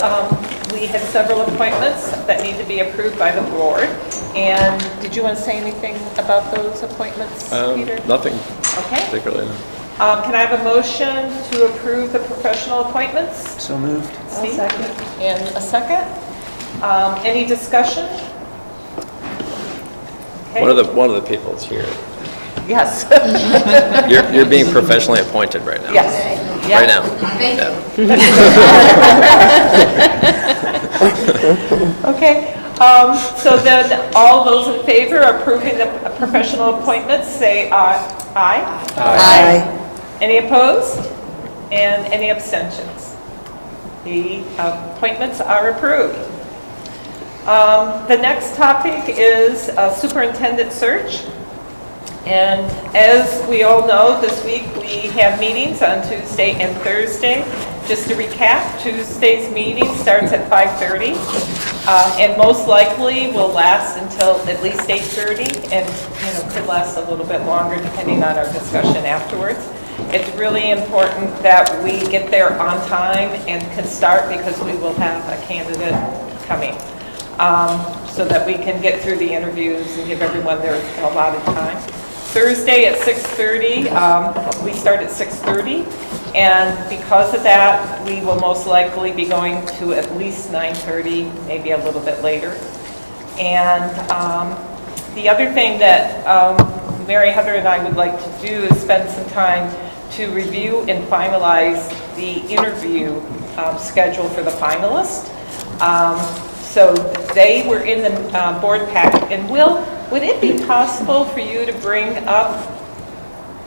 we had several appointments that need to be approved by the board. And did you want to say anything about those appointments, Peter? Nothing Okay. particularly. Can I have a motion to approve the professional appointments? So moved. Steve? And a second? Any discussion? Okay. One of the people is here. Yes. You're being professionally appointed right now. Yes. Right now. Yeah. Okay. So then, all those in favor of approving the professional appointments, say aye. Aye. Aye. Any opposed? And any abstentions? The appointments are approved. The next topic is superintendent search. And as we all know, this week we have meetings on Tuesday and Thursday. Just to recap, Tuesday's meeting starts at 5:30 and most likely will last until at least 8:30 and could last a little bit longer depending on our discussion afterwards. It's really important that we get there on time and can start because we will have a candidate coming. So that we can get through the interviews and give everyone their allotted time. Thursday at 6:30, we start at 6:30, and because of that, we will most likely be going to at least 9:30, maybe a little bit later. And the other thing that Mary Heather and I would like to do is spend some time to review and finalize the interview schedule for the finalists. So they were in the board packet, and would it be possible for you to bring up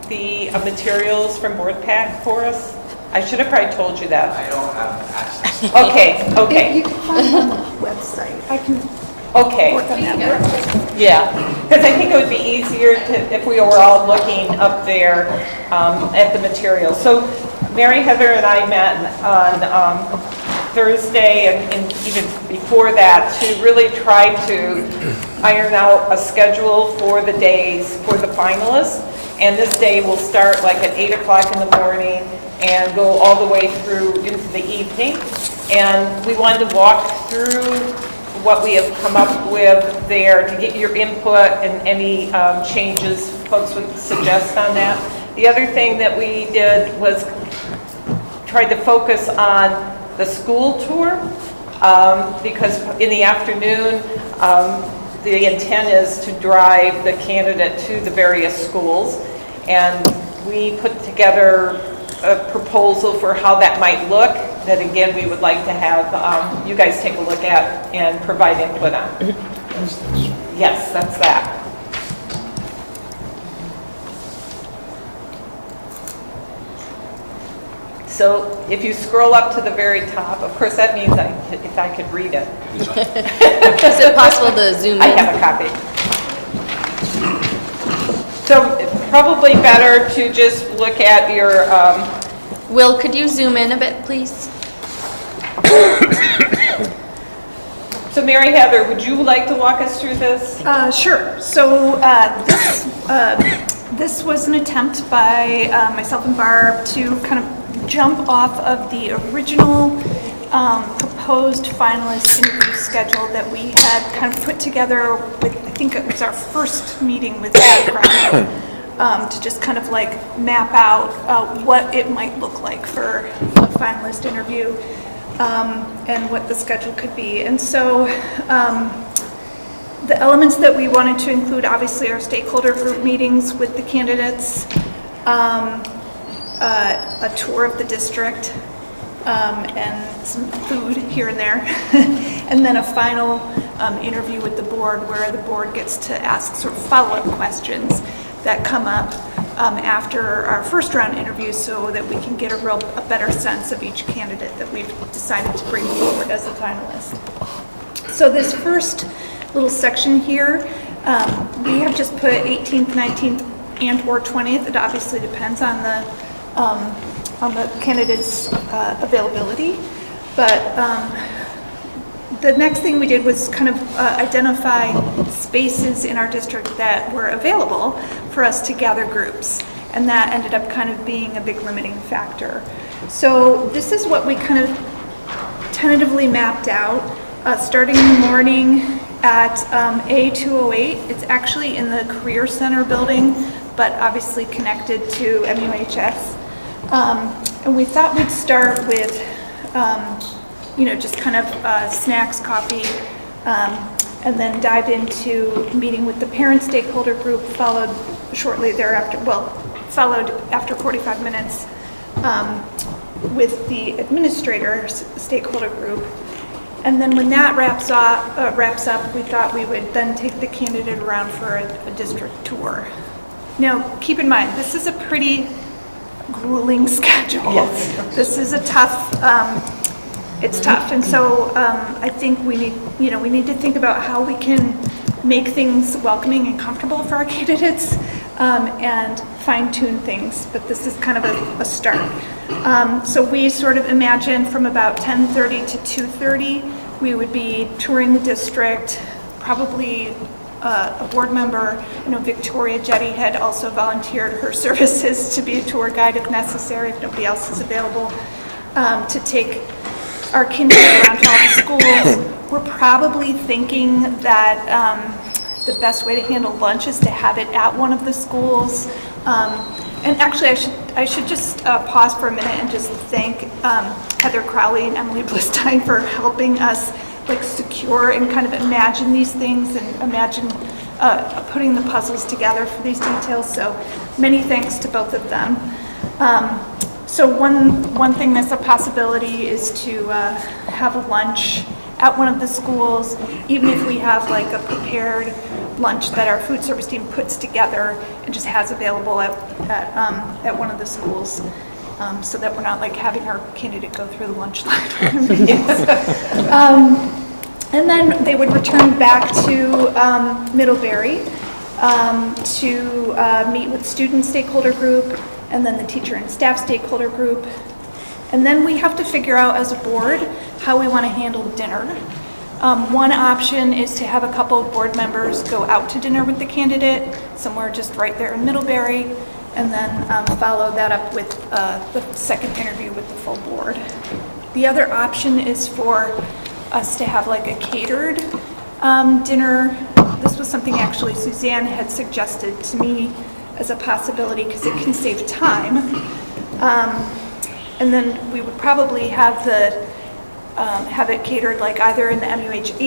the materials from board pack for us? I should have probably told you that. I don't have access. Okay. You can find it on the website. I can Okay. work on that. Yeah, because I think it would be easier if we were all looking up there at the materials. So Mary Heather and I met on Thursday and even before that to really try to iron out a schedule for the days for the finalists. And this day will start like at 8 o'clock in the morning and go all the way through into the evening. And we wanted to walk through what we have come up with there to get your input and any changes folks would suggest on that. The other thing that we did was tried to focus on the school tour because in the afternoon the intent is to drive the candidate to the various schools, and we put together a proposal for how that might look that again we would like to have you guys take a look at and provide input on. Yes, that's that. So if you scroll up to the very top, of course that means if I could read it. Is it possible to zoom in? I have a copy. So it's probably better to just look at your... Will, could you zoom in a bit, please? So Mary Heather, would you like to walk us through this? Sure. So this was an attempt by myself and Barb to kind of jump off of the original proposed finalist interview schedule that we had kind of put together with, I think it was our first meeting with background, to just kind of like map out what it might look like for a finalist interview and what the schedule could be. And so the elements that we wanted to include obviously are stakeholder group meetings with the candidates, a tour of the district, and some food here and there, and then a final interview with the board where the board gets to ask sort of follow-up questions that come up after our first round interview so that we can get a better sense of each candidate that we've decided to bring forward as a finalist. So this first little section here, we have just put 18th, 19th, and or 20th. It obviously depends on the candidate's availability. But the next thing we did was kind of identify spaces in our district that were available for us to gather groups. And that ended up kind of being a big limiting factor. So this is what we kind of tentatively mapped out, starting in the morning at A208. It's actually in the Career Center building, but obviously connected to MUHS. And we thought we'd start with, just kind of snacks, coffee, and then dive into meeting with the parent stakeholder group, followed shortly thereafter, followed after 45 minutes with the administrator stakeholder group. And then when that wraps up, we thought we would then take the candidate around for a district tour. Now, keep in mind, this is a pretty grueling schedule. Yes. This is a tough, it's tough. And so I think we need to think about how we can make things welcoming and comfortable for our candidates and fine-tune things. But this is kind of a start. So we sort of imagine from about 10:30 to 2:30, we would be touring the district, probably a board member. I know Victoria Jetty had also volunteered her services to be a tour guide if necessary, if nobody else is available, to take our kindergarten around to all the schools. We're probably thinking that the best way to handle lunch is to have it at one of the schools. And actually, I should just pause for a minute and just thank Heather Crowley and Emily Blistine for helping us like secure and kind of imagine these things and imagine putting the puzzles together for these details. So many thanks to both of them. So one thing that's a possibility is to have a lunch at one of the schools, even if we have like a prepared lunch that our food service team puts together and just has available at one of the schools, so that we're not like having our candidate go through the lunch line. And then they would return back to Middlebury to meet with student stakeholder group and then the teacher and staff stakeholder group. And then we have to figure out as a board how we want to handle dinner. One option is to have a couple of board members go out to dinner with the candidate, somewhere just right there in Middlebury, and then follow that up with the second interview with the full board. The other option is for us to have like a catered dinner. This was something actually Suzanne had suggested to me as a possibility because it can save time. And then we would probably have it catered like either in the MUHS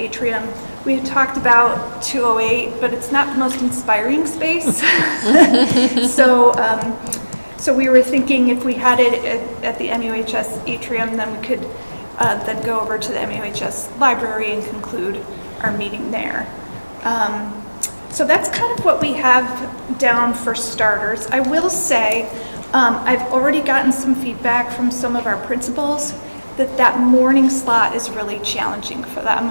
atrium. We had talked about 208, but it's not the most inspiring space. So we were thinking if we had it at the MUHS atrium, then we could then go over to the MUHS library and conclude our meeting there. So that's kind of what we have down for starters. I will say, I've already gotten some feedback from some of our principals that morning slot is really challenging for them.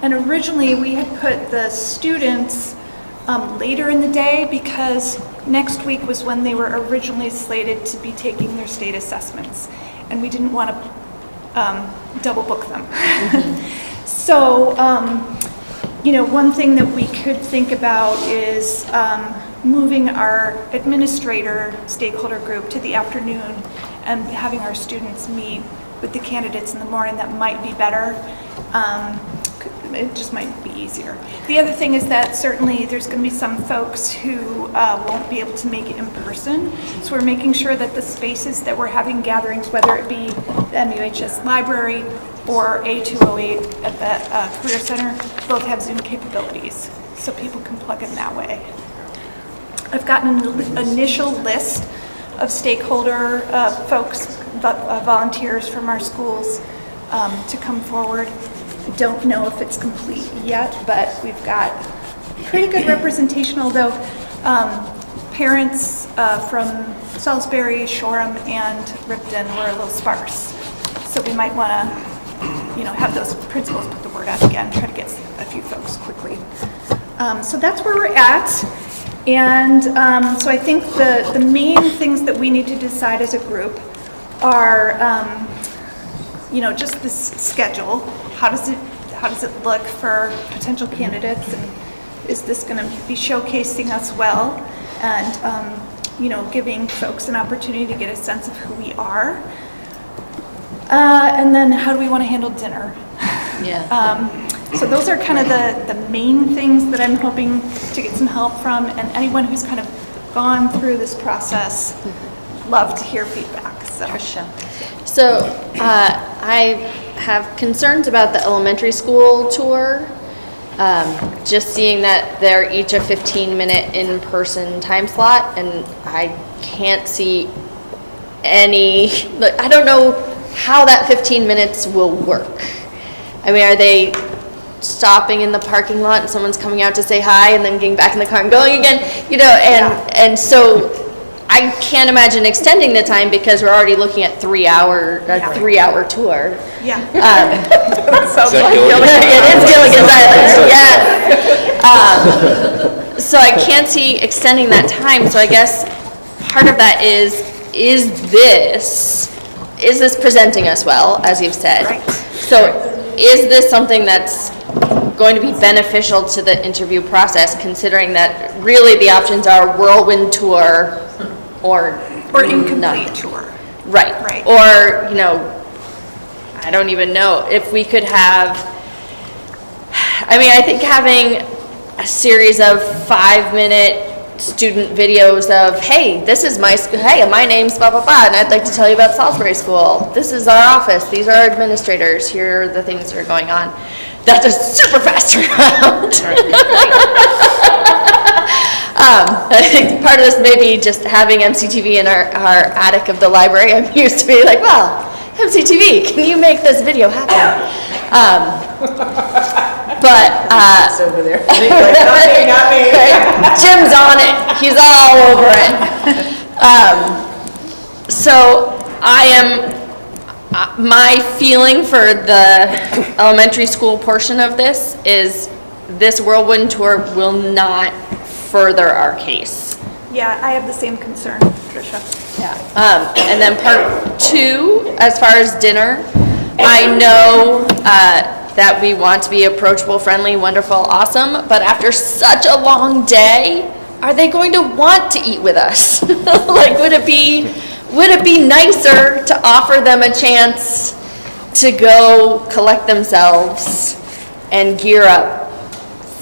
And originally we had put the students later in the day because next week was when they were originally slated to be taking their state assessments, and we didn't want to double book them. So, one thing that we could think about is moving our administrator stakeholder group to the afternoon and having our students meet with the candidates in the morning. That might be better. It just might be easier. The other thing is that certainly there's going to be some folks who won't be able to make it in person. So we're making sure that the spaces that we're having gatherings, whether it be the MUHS library or A208 at the Career Center, both have Zoom capabilities. So people can plug in that way. I've gotten an initial list of stakeholder folks, volunteers from our schools to come forward. I don't know if it's complete yet, but we've got pretty good representation, although parents from Salisbury, Shoreham, and Ripton were a little sparse. So we might want to, have those principals put the word out again, try to get a few folks quickly. So that's where we're at. And so I think the main things that we need to decide as a group are, just this schedule. How does it look for potential candidates, and is this going to be showcasing us well, and giving folks an opportunity to get a sense of who we are, and then how do we want to handle dinner? Yeah. So those are kind of the main things that I'm hoping to get some help from, and anyone who's kind of gone through this process, love to hear feedback. So. So I have concerns about the elementary school tour. Just seeing that they're each a 15-minute in-person time slot, and I can't see any, I don't know how that 15 minutes will work. I mean, are they stopping in the parking lot and someone's coming out to say hi and then getting back in the car and going again, and so I can't imagine extending the time because we're already looking at 3 hour tour. Yeah. Sounds like Gilligan's Island. It is Gilligan's Island, yes. So I can't see extending that time. So I guess part of that is this presenting us well, as you've said? Right. So is this something that's going to be beneficial to the interview process, considering that really the options are whirlwind tour or incomplete nothing. tour. Right. Right. Or, you know, I don't even know if we could have, I mean, I think having a series of 5-minute student videos of, hey, this is my, hey, my name's blah, blah, blah, and I'd like to tell you about Salisbury School. This is our office. These are our administrators. Here are the things that are going on. That's a super fast turnaround. I think part of this may be just having MCTV in our attic of the library. I'm used to be like, well, MCTV, can you make this video happen? But It's over there. not me. Jim's on it. He's all over it. So I am. My feeling for the elementary school portion of this is this whirlwind tour will not further our case. Yeah, I have the same concern, Tricia. Yeah. And then part 2, as far as dinner, I know that we want to be approachable, friendly, wonderful, awesome, but after such a long day, are they going to want to eat with us? Like, would it be nicer to offer them a chance to go collect themselves and gear up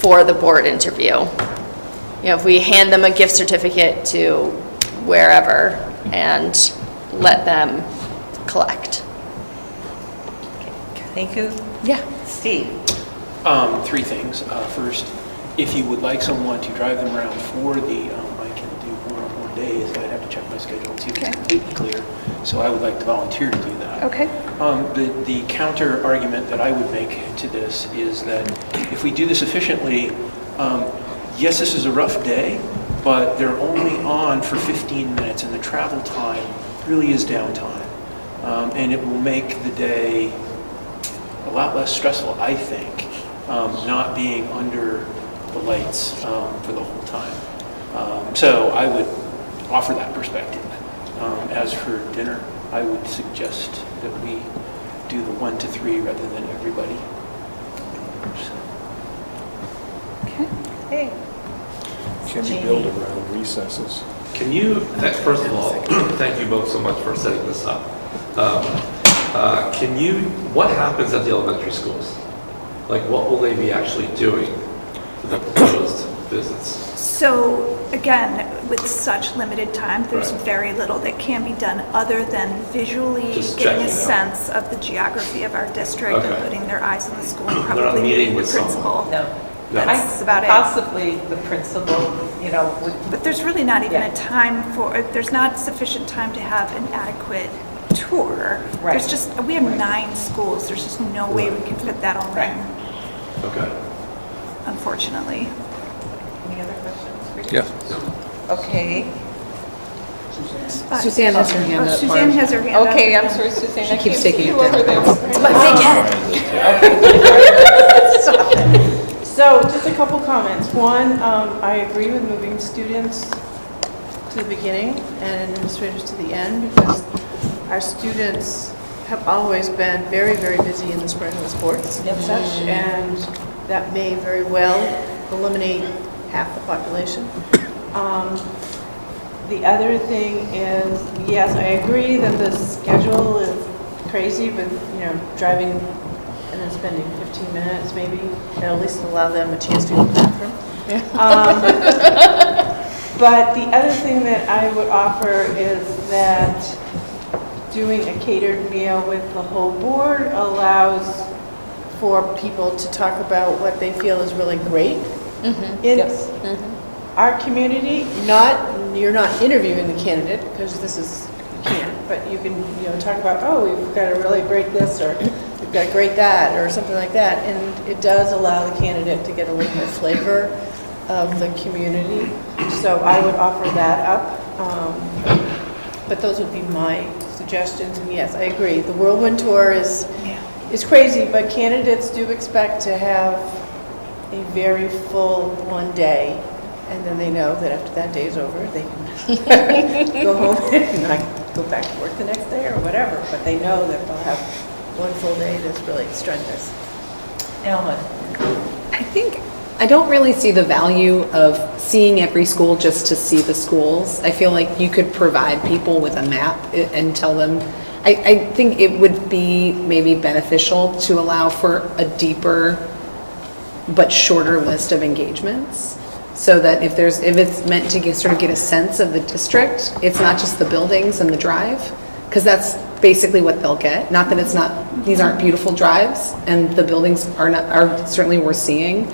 for the board interview? You know, if we hand them a gift certificate to wherever and let them collect. Thank you. Yeah. Steve? 3 things. First, if you would like someone to drive them around for the, I can do 1 or more days, I'd have to check my schedule and see if it's completely clear. So I would like to volunteer to do that. Okay. The counter argument that I would make to this is that if we do this efficiently, yes, this is a rough day, but they're only on for 15 minutes and the travel time really is downtime. And it will make the day a lot less stressful, I think, not being under the lights for the whole time. So I would offer that perspective. As for dinner, I would suggest that we do the 1 to 3 rather than everybody. Hey. Can you build around recesses? Can you, first of all, thank you both so much for setting this up. What happens at the elementary schools? Like, what will they be actually doing for the proposed visits? So again, with such limited time, there's Right. very little that can be done other than visually Just getting a checking out. sense of the geography of our district and Okay. putting their eyes on the school and They're not probably meeting meeting the with someone. principal. No. That's about it. Possibly the principal, you know, would. But there's really not even Yeah. a time for, there's not sufficient time to have an adequate tour. Right. There's just, we have 9 schools, there's just no way we can fit that all in, Okay. unfortunately. Any other questions? Yes. Okay. Suzanne has her hand up. Suzanne has her hand up. Okay, I'm sorry, Suzanne. She I keeps can't taking see it you over down. there. It's my big head. Stop it. So just a couple comments. One, I agree with moving students to the beginning and administrators to the end because our students have always been very, very busy in the spring with sports and such, and that may very well eliminate half the population. The other thing is, yes, I agree that the schedule is crazy with, driving and then spending 15 minutes maybe, and at least allow them a chance to go to the bathroom. But the other thing that I would offer is that doing a catered meal with the whole board allows for people to talk about what they feel is really great in our community. You're not interviewing the candidate because this is, you can't, but you can, talk about, oh, we've got a really great this, or we've got a great that, or something like that. And it does allow the candidate to get a little more flavor of the community. So I would offer that up. But those would be my suggestions. And yes, I agree. The whirlwind tour is crazy, but candidates do expect to have a very full one day. And then they know that after that day is over, they can go home and not go back to work the next day or whatever. But they know that they'll have one full day that's really strenuous. Ellen. I think I don't really see the value of seeing every school just to see the schools. I feel like you could provide people with a map and tell them. I think it would be maybe beneficial to allow for a deeper but shorter list of engagements, so that if it's meant to sort of get a sense of the district, it's not just the buildings and the drive, because that's basically what they'll get. Not that it's not, these aren't beautiful drives, and the buildings are certainly worth seeing,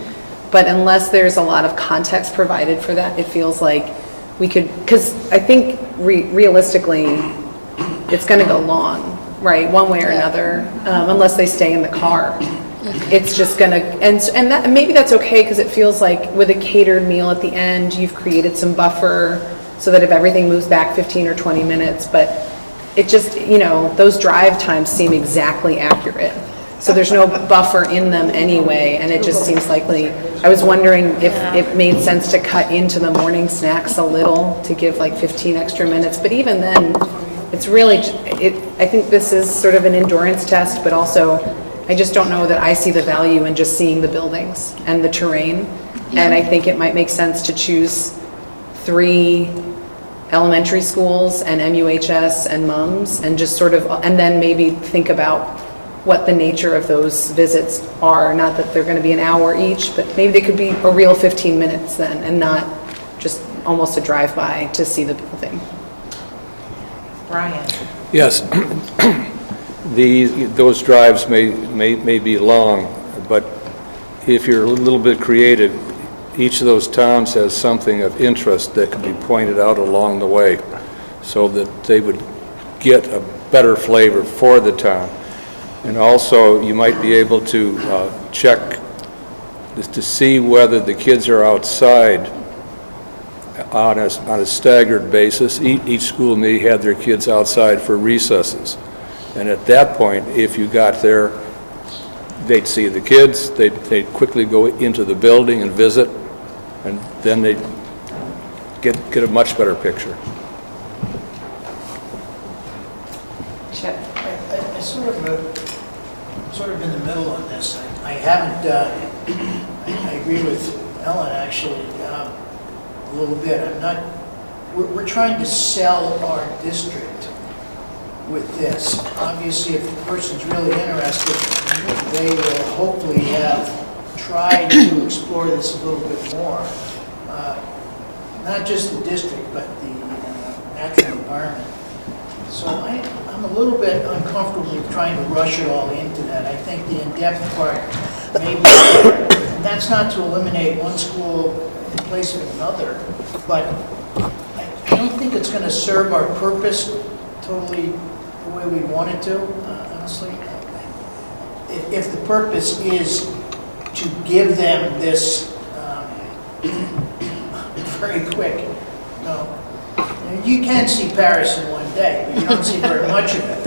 but unless there's a lot of context provided for that, it feels like we could, because I think realistically, it's going to go long, right, one way or another, unless they stay in the car. It's just going to, and that, maybe that's okay, because it feels like with a catered meal at the end, you've created some buffer so that if everything moves back 15 or 20 minutes, but it just, you know, those drive times seem exactly accurate. So there's no buffer in them anyway, and it just seems likely. I was wondering if it made sense to cut into the morning snacks a little to give like 15 extra minutes, but even then, it's really, I think this is sort of an endurance test, but also I just don't know that I see the value in just seeing the buildings and the terrain. And I think it might make sense to choose 3 elementary schools and MUHS and MUMS, and just sort of, and then maybe think about what the nature of those visits are. Not that they're going to be an hour each, but maybe they could be a real 15 minutes then, and not just almost a drive-by to see the building. Brian. Yes, those drives may be long, but if you're a little bit creative, each of those towns has something of interest that can be pointed out along the way, so that they would get a better flavor for the town. And also, you might be able to check to see whether the kids are outside on a staggered basis. Each school may have their kids outside for recesses. And at that point, if you got there, they'd see the kids, they'd quickly go into the building and visit, and then they'd get a much better picture. Chip. I sort of in the middle on this. I haven't, I agree with Ellen actually a little bit. We're trying to sell our district with this. Obviously, if the person's really interested, they will hopefully have tried to explore this a little bit more. Not just the district, but the natural environment. So I'm a little bit uncomfortable with trying to rush it all into that. I think the in-depth part may be better. And that's not to eliminate one school in place of another, but I don't think it's going to serve our purpose totally the way we want it to, honestly. If the purpose is to give them this very quick, no. You can see Paris in one day, but you don't see very much of it.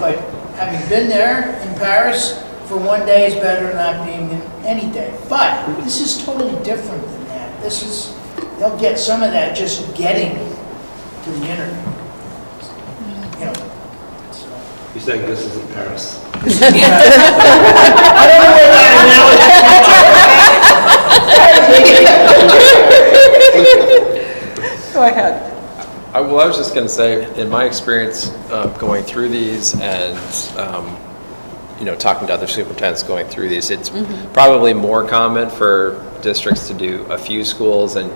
But having been there in Paris for one day is better than not being in any day. But this is totally different than that. They'll get some of that just getting to the internet. You know. So. You're saying this is in Paris? I don't know where Go ahead. I was just going to say, in my experience going through these and talking to other superintendents going through these, it's probably more common for districts to do a few schools and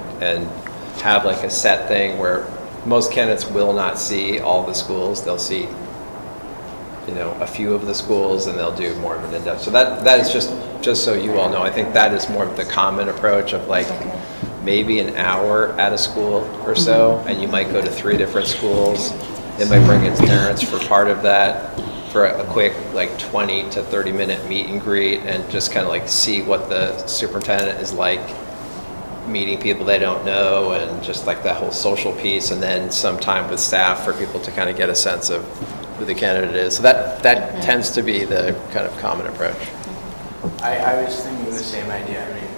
have like a set thing where most candidates will not see all the schools. They'll see a few of the schools, and they'll do more of an in-depth. So that is just so you all know, I think that is more of the common approach of like maybe an hour at a school or so, and you might go to 3 different schools. They might bring in parents for part of that, for a quick like 20 to 30 minute meet and greet, and just kind of like see what the superintendent is like, meeting people they don't know, and just like that whole social piece, and then some time with staff for people to kind of get a sense of who the candidate is. So that tends to be the kind of common approach. I was thinking the same idea. I mean,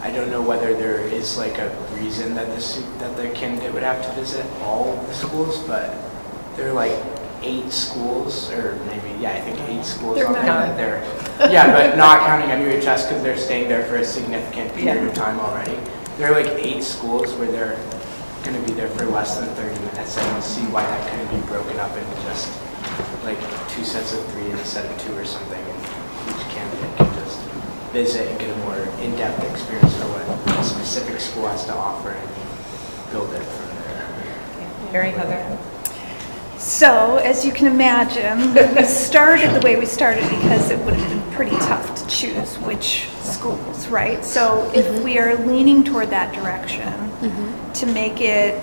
I don't know whether there is like a reason that the candidate would have to visit all of the schools, but there are like 8 schools, or maybe, yeah, I think 8 schools They're on there. not. That they're, yeah, but not counting WHS because they're staying there for a significant period of time already. There are like 8 schools where they're going to be there for less than 30 minutes. I don't see why that couldn't be broken up into just like 2 sets of 3 instead of 2 or something. And each candidate can just visit and get a more in-depth experience for what a specific school has to offer and build it from there. Mary Heather? So, as you can imagine, we started the way we started because it would have been pretty tough to choose which schools, right? So if we are leaning toward that direction to make it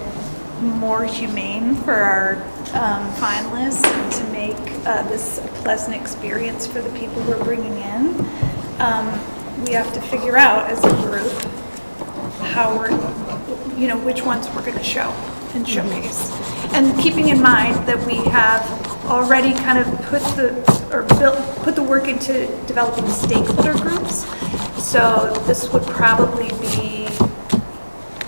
more humane for our finalists and to make this a pleasant experience for the people we're bringing in, we have to figure out as a group how we're, which ones we're going to show and showcase. And keeping in mind that we have already kind of put the work into developing stakeholder groups. So this would probably be,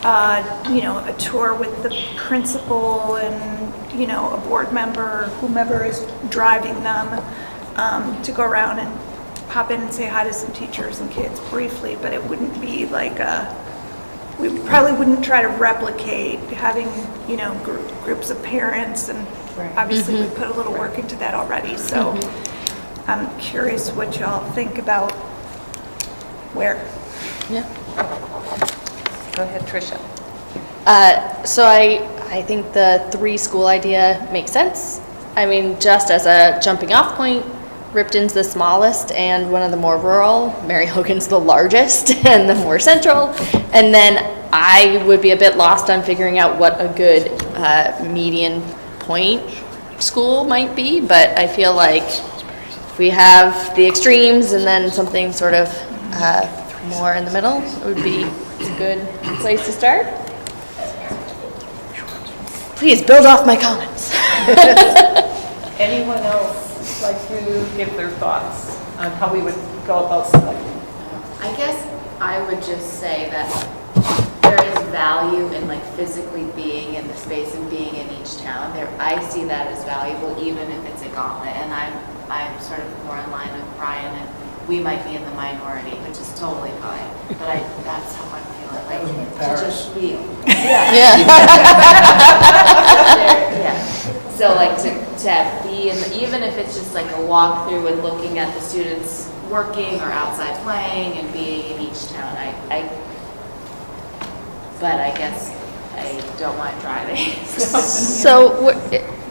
a tour with the principal and, a board member, whomever is driving them, to go around and pop in and say hi to some teachers and kids briefly, but it wouldn't be like we probably wouldn't try to replicate having, groups of parents, and obviously we put a little work into that already. So I'm curious what y'all think about where. Yeah. Go ahead, Tricia. So I think the 3 school idea makes sense. I mean, just as a jumping off point, Ripton's the smallest and one of the more rural. Mary Hogan's the largest and the more central. And then I would be a bit lost on figuring out what a good median point school might be. But I feel like if we have the extremes and then something sort of more in the middle, it would be a good place to start. Please build off my comments. Anyone else like to give their thoughts on how we would go about selecting? I guess I would just say that there is value in like physically being in the space and being in each town. I see that as valuable even if it's a gauntlet, and I'm sort of more in line with Brian, and we might be in the minority, which is totally fine, but that's how I'm feeling, like to just be. Yeah. So like to be in even if it's just like a walkthrough and looking at the students working or outside playing and being in each town, but I guess I don't mind driving. So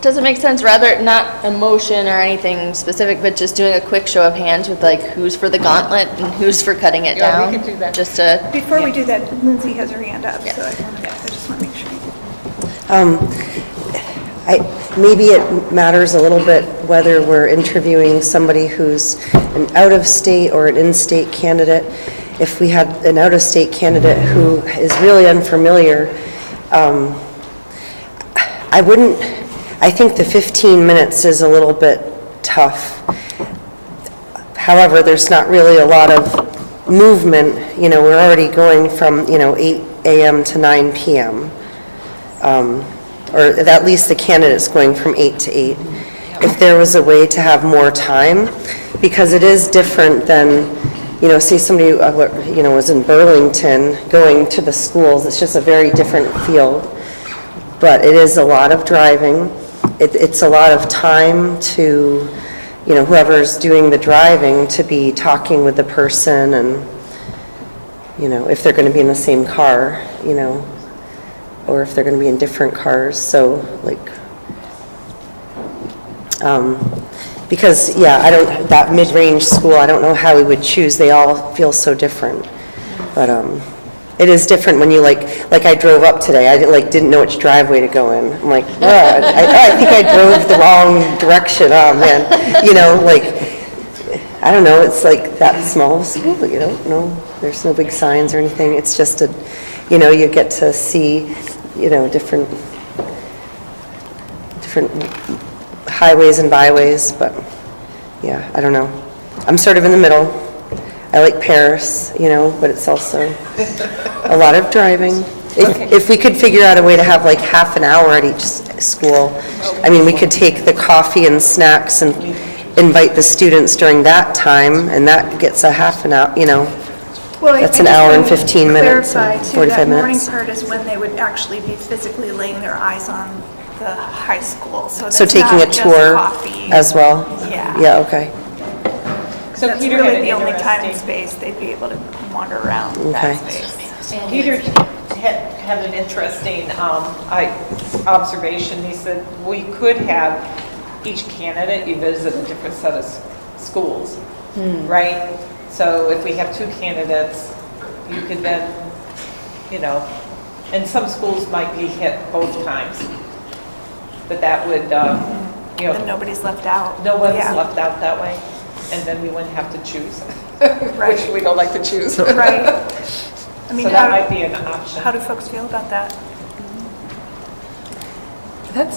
does it make sense, rather not a motion or anything specific, but just doing a quick show of hands with like who's for the gauntlet and who's for cutting it down? We can do that. Just to Before we do that, Lindsay has her hand up, so I just want to make sure. Maybe it matters a little bit whether we're interviewing somebody who's an out-of-state or an in-state candidate. If we had an out-of-state candidate who is really unfamiliar, I think the 15 minutes is a little bit tough. However, there's not really a lot of movement. We're already going from, 8 a.m. to 9 p.m. Or at least the candidate's going from 8 to 8. If there was a way to have more time, because it is different than, say somebody, was in Burlington going to the schools. It's just a very different field. But it is a lot of driving. It's a lot of time to, whoever's doing the driving to be talking with the person and, if they're going to be in the same car, or if they're going to be in different cars. So because that mid-range school, I don't know how we would choose. They all feel so different. But it is different when you I drove up today. I didn't know which driveway to go in. I'm like, I think I drove the wrong direction. Oh man, I don't know. It's like that small school, but you don't know. There's no big signs or anything. It's just you get to see, different highways and byways, but yeah, I don't know. I'm sort of in the middle. I like Paris, but it's also a lot of driving. If we could figure out a way to have like half an hour at each school, I mean, we could take the coffee and snacks and invite the students during that time, and that gets a half an hour, Well, that's I an just hour and wanted to 15 minutes, clarify, too, 45 that morning minutes. part is when they would actually be physically laying their eyes on the high school. So So that's taking not a just tour coffee. as well? Yeah. Yeah, okay. So That's Peter had really an the only time and interesting- space they'd be able to wander around Okay. that space. Peter had an interesting observation. He said, we could have each candidate, you visit a different set of schools, right? So if we have two candidates, you could then, and some schools might be hit both times. But that would, Then nobody's left out. no one's Yeah. left out that way. And then we wouldn't have to choose, Right. which we don't like to choose. Right. I mean, So that how- might be an option. How do folks feel about that? That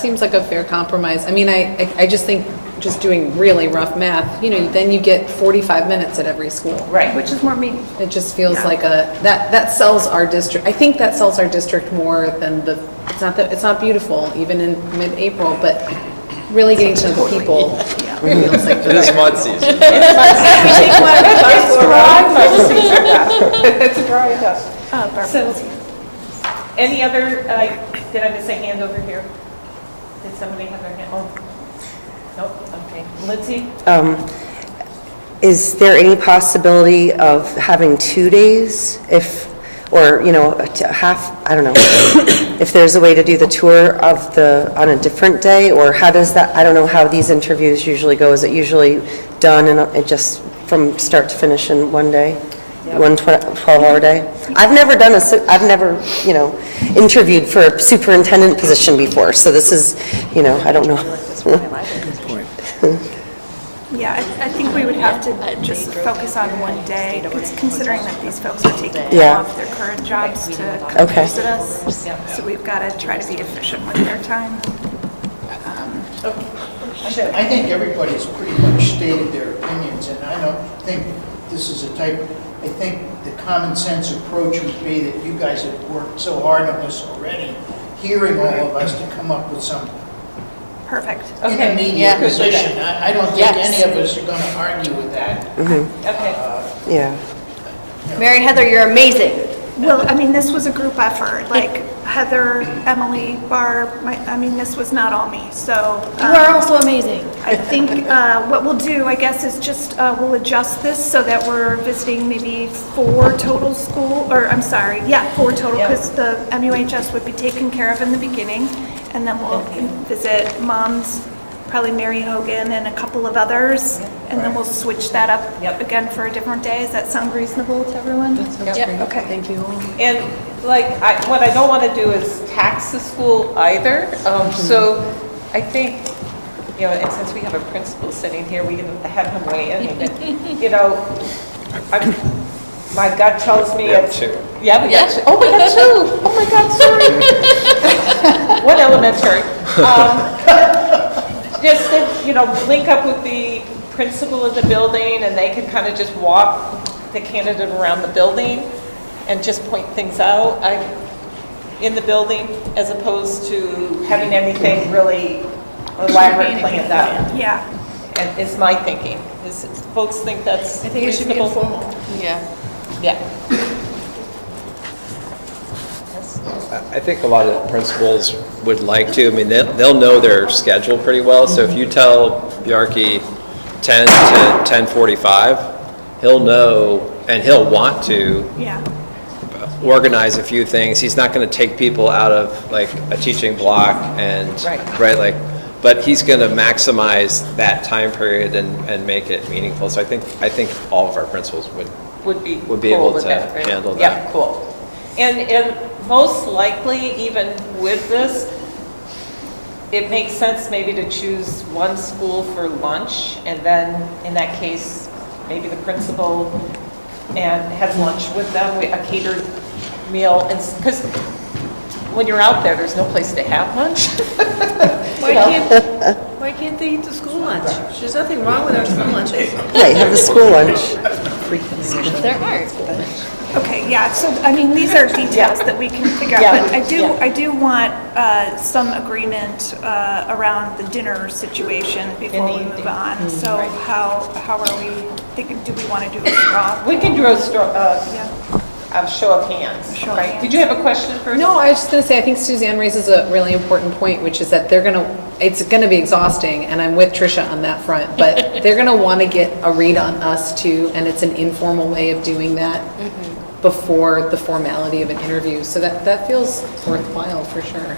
seems like a fair compromise. I mean, I just think, just doing really rough math, then you get 45 minutes at every school. Right. Which is more meaningful. It just feels like that sells our district. I think that sells our district more than it's not beautiful, even in mid-April, but really getting to know the people feels like It is mud season. It's dry enough. Barbara. So, any other, did I miss a hand over here? Did somebody have their hand? Oh, nope, okay. Lindsay? Is there any possibility of having 2 days or half, I don't know, if there's a way to do the tour on a different day, or how does that, I don't know how these interviews usually go. Is it usually done and it just from start to finish in one day? Yep. One 12-hour day? I've never interviewed for a superintendent position before, so this is, I don't know. Yeah, I think we would have to just focus on one day, because considering that these folks are taking Yeah. off their current jobs to come Okay. visit us, so we've got to try to be efficient with their time. I think everybody's pretty much stated their opinions, and I don't think this is I think the common sense approach would be that you guys have worked so hard on this already, hearing all of us to come up with some Perfect. intermediate position. I don't think any of us are going to argue with that. Okay. Yeah. Mary Heather, you're amazing. Well, I mean, this was a group effort, like Heather, Emily, Barb, this was not all me, so. You are also amazing. I think what we'll do, I guess, is just, we'll adjust this so that we're visiting maybe 4 total, 4 total, because the MUHS would be taken care of in the beginning, and then we'll visit moms, probably Mary Hogan and a couple of others, and then we'll switch that up again for a different day. Does that sound reasonable to everyone? Okay, thank you. And what I don't want to do is tax the school either. So I think, and since we have a principal sitting here, we can have him weigh in. My gut tells me it's. two. Yeah, we got two. Oh, we got 2. Oh my God, sorry. One elementary. Just, link up with the principal of the building, and they can kind of just walk the candidate around the building and just point things out in the building, as opposed to having anything really elaborate planned out. Yeah. And is my thinking. Folks think that's I think it should be reasonable? informal. Yeah. Yeah. I think a lot of principals would like to. I mean, they'll know their schedule pretty well. So if you tell Bjarke 10 to 10:45, he'll know and he'll want to organize a few things. He's not going to take people out of like a teaching block and but he's going to maximize that time period and make it meaningful. So I think all of our principals would be cool able with to that, right? handle that. Yeah, cool. And most likely, even with this, it makes sense maybe to choose one school for lunch, and then in that case, maybe the principal has lunch with them, a catered meal, because when you're out there, there's no place to have lunch. Why can't they eat the school lunch? There's nothing wrong with our school lunches. Right, have the school lunch. There are. Okay, yeah, so, I mean, these are details that we can figure out, Yeah, but yeah. I do want some agreement around the dinner situation before we move on. So how are we thinking, do we want to do a straw? We can do a Yeah. show of hands, right? Did you have a question first? No, I was just going to say, I think Suzanne raises a really important point, which is that it's going to be exhausting, and I'm with Tricia on that front, but they're going to want to get a read on us too, and it's an informal way of doing that before the formality of an interview. So that feels worthwhile for sure.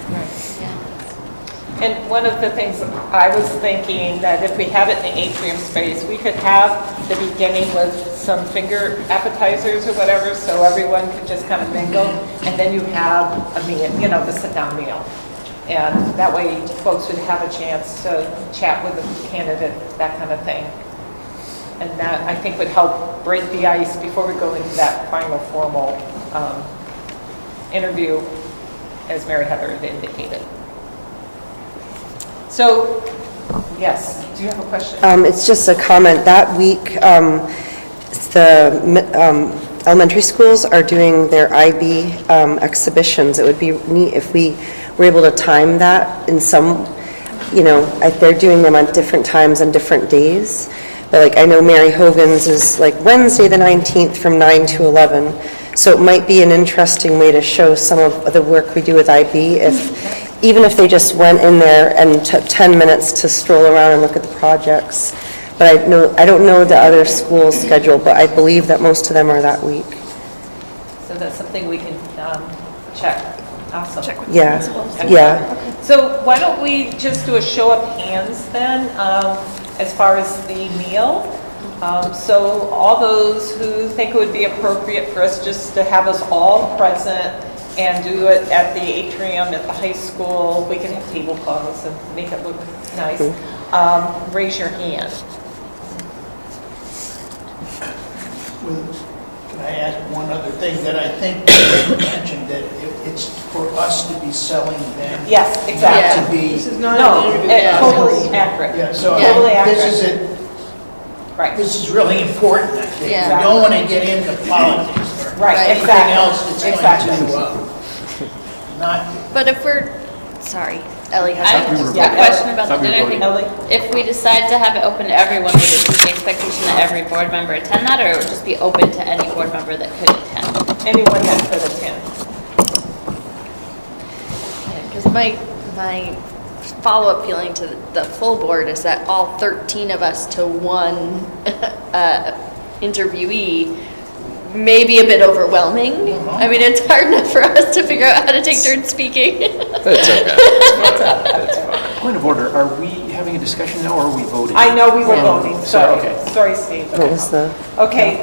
And one of the things I was thinking that if we have it in the atrium space, we could have the beginning with some finger appetizers or whatever, so everyone could just kind of mingle, and then you have a meal, the sit-down meal. And that way folks would have a chance to chat with the candidate, that kind of thing. And that, I think, would help break the ice before we go into that final formal interview, as Mary Heather had indicated. So, yes, do you have a question? It's just a comment. That week, the elementary schools are doing their IB exhibitions. It would be neat if we were able to time that in some, they're doing them on different times on different days. But like, I know Mary Hogan's is like Wednesday the 19th from 9 to 11. So it might be an interesting way to show some of the work we do with IB, even if they just went in there and took 10 minutes to stroll around and look at the projects. But I don't know the other school's schedule, but I believe that most of them are that week. So that's something we can check. Awesome. Check with the Yeah, principals. yeah. So why don't we just do a show of hands then, as far as the meal? So all those who think it would be appropriate for us just to have us all present and do it at the atrium at the high school, we can have tablecloths and make it look nice. Raise your hand. Can I add one other thing that I think you mentioned, that it's for us to be selling them? Yes, exactly. Not to be. This is not an interview. Totally accurate. Yeah, so Totally accurate. this is it. Right. This is really important, I think. Yeah. We don't want to get into politics or Right, anything exactly. else that's Exactly. going to, not. But if sorry, Ellie has I a have just Yeah, a question about the Ellie. dinner thing. Ellie? If we decide to have it open to everyone, would it be the expectation that every board member attend that, or it would just be open to any board member that could attend? Anyone that could attend. Because my follow-up feeling to the full board is that all 13 of us to one interviewee may be a bit overwhelming. I mean, it's hard enough for us to figure out how to take turns speaking. That's okay. That's fine. Point of order, are we having a discussion now, or are we voting? I know we were voting, sorry. Okay. Sorry, Steve. What was the? Okay,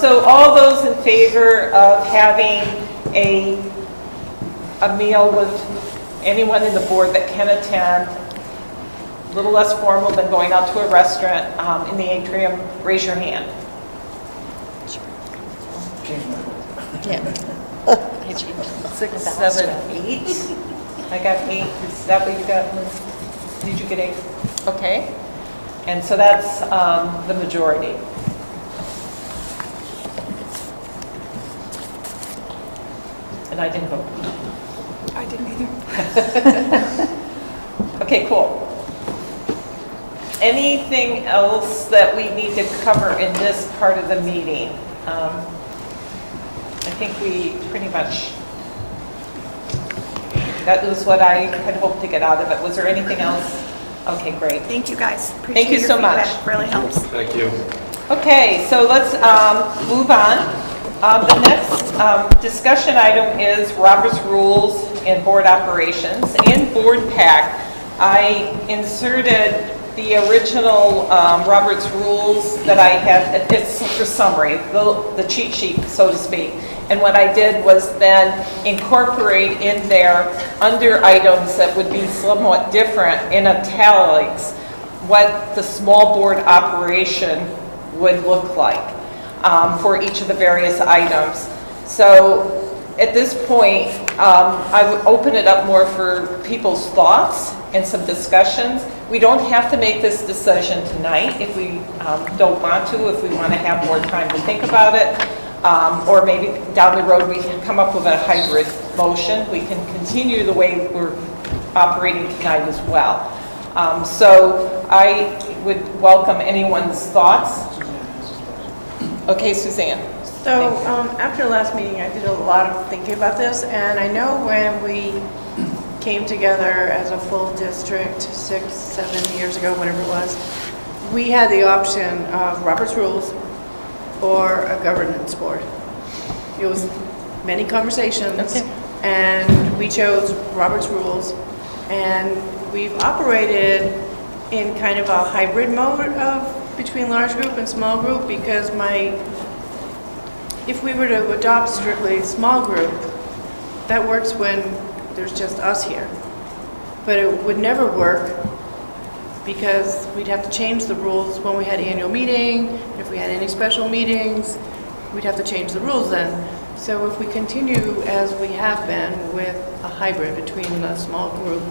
so all those in favor of having a meal with anyone in the board that can attend, a little less formal than going out to a restaurant in the atrium, raise your hand. Yeah. 6, 7, 8. I got 8. Is that what you got, Liz? Did you get 8? Okay. And so that's the majority. And I didn't vote. I didn't either. Okay, cool. Anything else that we need to cover in this part of the meeting? I think we pretty much, that was what I had hoped to get out of it. Was there anything else? Okay, great. Thank you, guys. Thank Appreciate you your so much. feedback. Really helps. Thank you. Okay, so let's move on. The next discussion item is Robert's Rules and Board Operations. In Board Pack, I inserted the original Robert's Rules that I had. It's for summary, the cheat sheet, so to speak. And what I did was then incorporate in there, under items that would be somewhat different, in italics, what the small board operation would look like for each of the various items. So at this point, I would open it up more for people's thoughts and some discussions. We don't have to make this decision tonight if we don't want to, if we want to have more time to think about it. or maybe down the road, we can come up with a hybrid motion. We can continue the way we're operating tonight as well. So I would welcome anyone's thoughts. Okay, Suzanne. So after last meeting, I did a lot of thinking about this, and I know when we came together as a full district 6, 7 years ago, whenever it was, we had the option of Robert's Rules or a governance board. It was many conversations, and we chose Robert's Rules, and we've operated in kind of a hybrid mode of between large group and small group, because if we were to adopt strictly small group, that works when there's just us here. But it would never work because we'd have to change the rules when we had annual meeting. If we had any special meetings, we'd have to change the rules then. So if we continue as we have been with a hybrid between the small group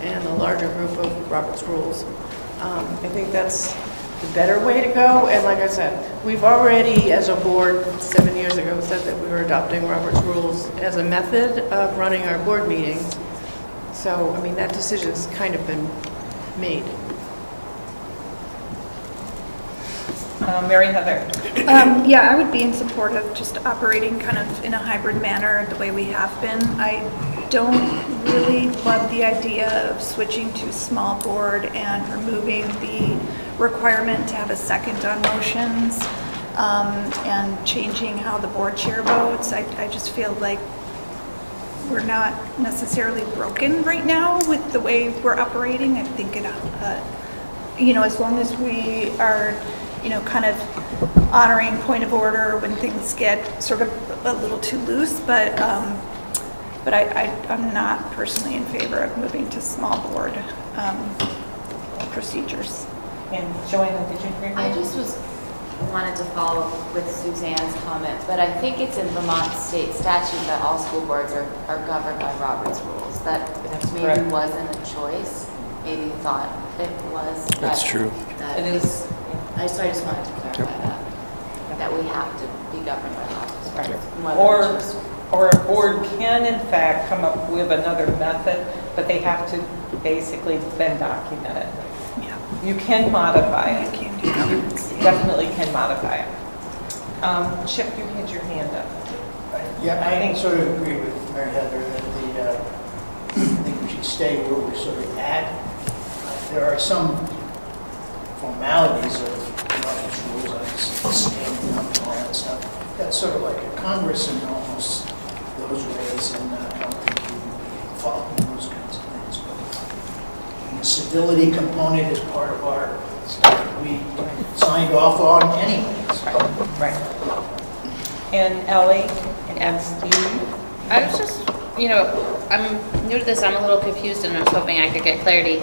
and the larger group of Robert's Rules, I think that's the better way to go. And like I said, we've already, as a board, 7 years ago, said that we were adopting Robert's Rules as a method of running our board meetings. So, I mean, that decision's kind of been made. Mary Heather. Yeah, I would be in support of just operating kind of in a hybrid manner the way we have been. I don't really love the idea of switching to small board and removing the requirement to have a second on motions and changing how the board chair votes. I just feel like we're not necessarily broken right now with the way we're operating. I think it, as long as we are, kind of honoring point of order when things get sort of a little too loose, but I'm not personally in favor of moving to small board procedures. And Joanna, did you agree? I just wanted to follow with Suzanne's comment, but I think it's in Vermont state statute that all school boards are governed by Robert's Rules. That maybe correct. Wasn't a choice. Maybe you thought it was. That's true. It is. I just wanted to clarify that we have to be governed by Robert's Rules. Or a board can in fact come up with another method, but they have to basically then document it. Yeah. You can modify it. You can do governance. Definitely can modify it. Chip, you had your hand up. Yeah, I sort of agree with Mary Heather that I think we should stay where we're sort of at. There are some formalities of Robert's Rules, like standing up and all that stuff. That's sort of like a Congress in almost those ways, and I don't think you would be following those kinds of things. But the civility component is part of our stuff that we signed off on anyways. Right. And Ellie and Steve? I was just, I'm new to this, I'm a little confused, and I was hoping I could get clarity.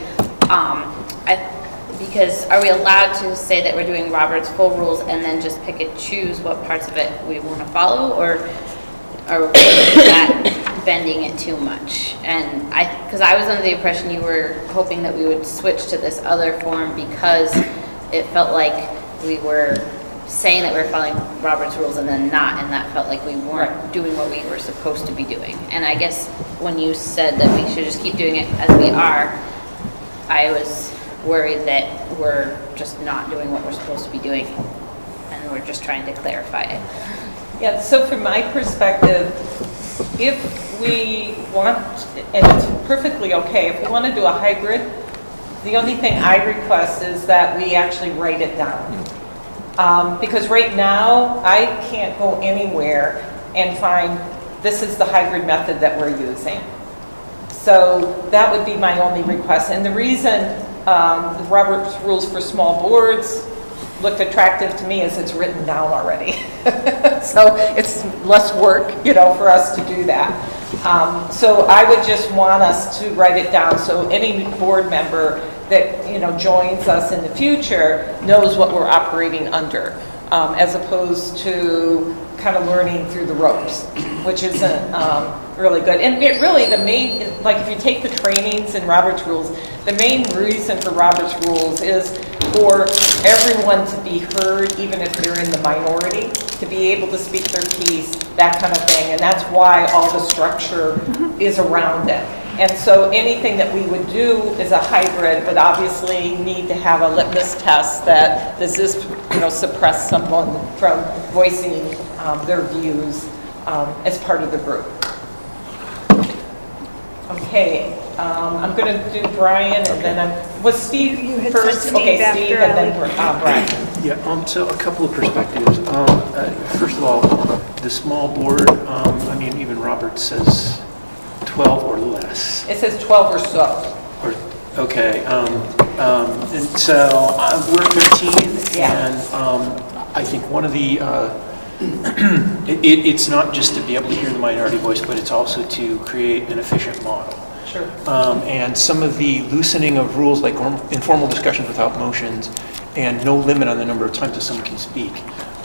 Because are we allowed to say that we're doing Robert's full rules and then just pick and choose what parts of it we want to follow, or are we not bending it too much? And because I was under the impression you were hoping that we would switch to this other form because it felt like we were saying that we were following Robert's Rules and then not, and that felt like we weren't doing what we were supposed to be doing. And I guess when you said that we should just keep doing it as we are, I was worried that we're just not doing what we're supposed to be doing, and we're just trying to clarify it. Yeah, so from my perspective, if we want, and it's perfectly okay, if we want to do a hybrid, the only thing I request is that we actually write it down. Because right now, I can't go anywhere and find this is the hybrid method that we're using. So that would be my only request. And the reason the Robert's Rules for small boards looked attractive to me is it's written down already. So it's less work, for us to do that. So I would just want us to write it down so any board member that, joins us in the future knows what we're operating under, as opposed to kind of learning through the ropes, which isn't really good. And it really, the main, like if you take the trainings in Robert's Rules, the main reason for Robert's Rules is for everyone to be heard, even if they're in the minority, to be able to speak their piece, that kind of thing. And that's why all the structure is around it. And so anything that we would do is a hybrid, but obviously need to have a litmus test that does this, suppress someone from voicing their views as part of the group. Okay, I'm going to do Brian, and then was Steve first? Okay, Steve, and then Brian. Yeah, so a couple of perspectives. First of all, the small board, even Robert says 12 or less. It says 12 or so. Okay, and so we're 13, and I think one of the, it's not just to be able to hear the minority voice, but it's also to create an efficient model. Sure. And some of the loosening of rules, like informal discussions without motions, and no limit on the number of times that someone can speak.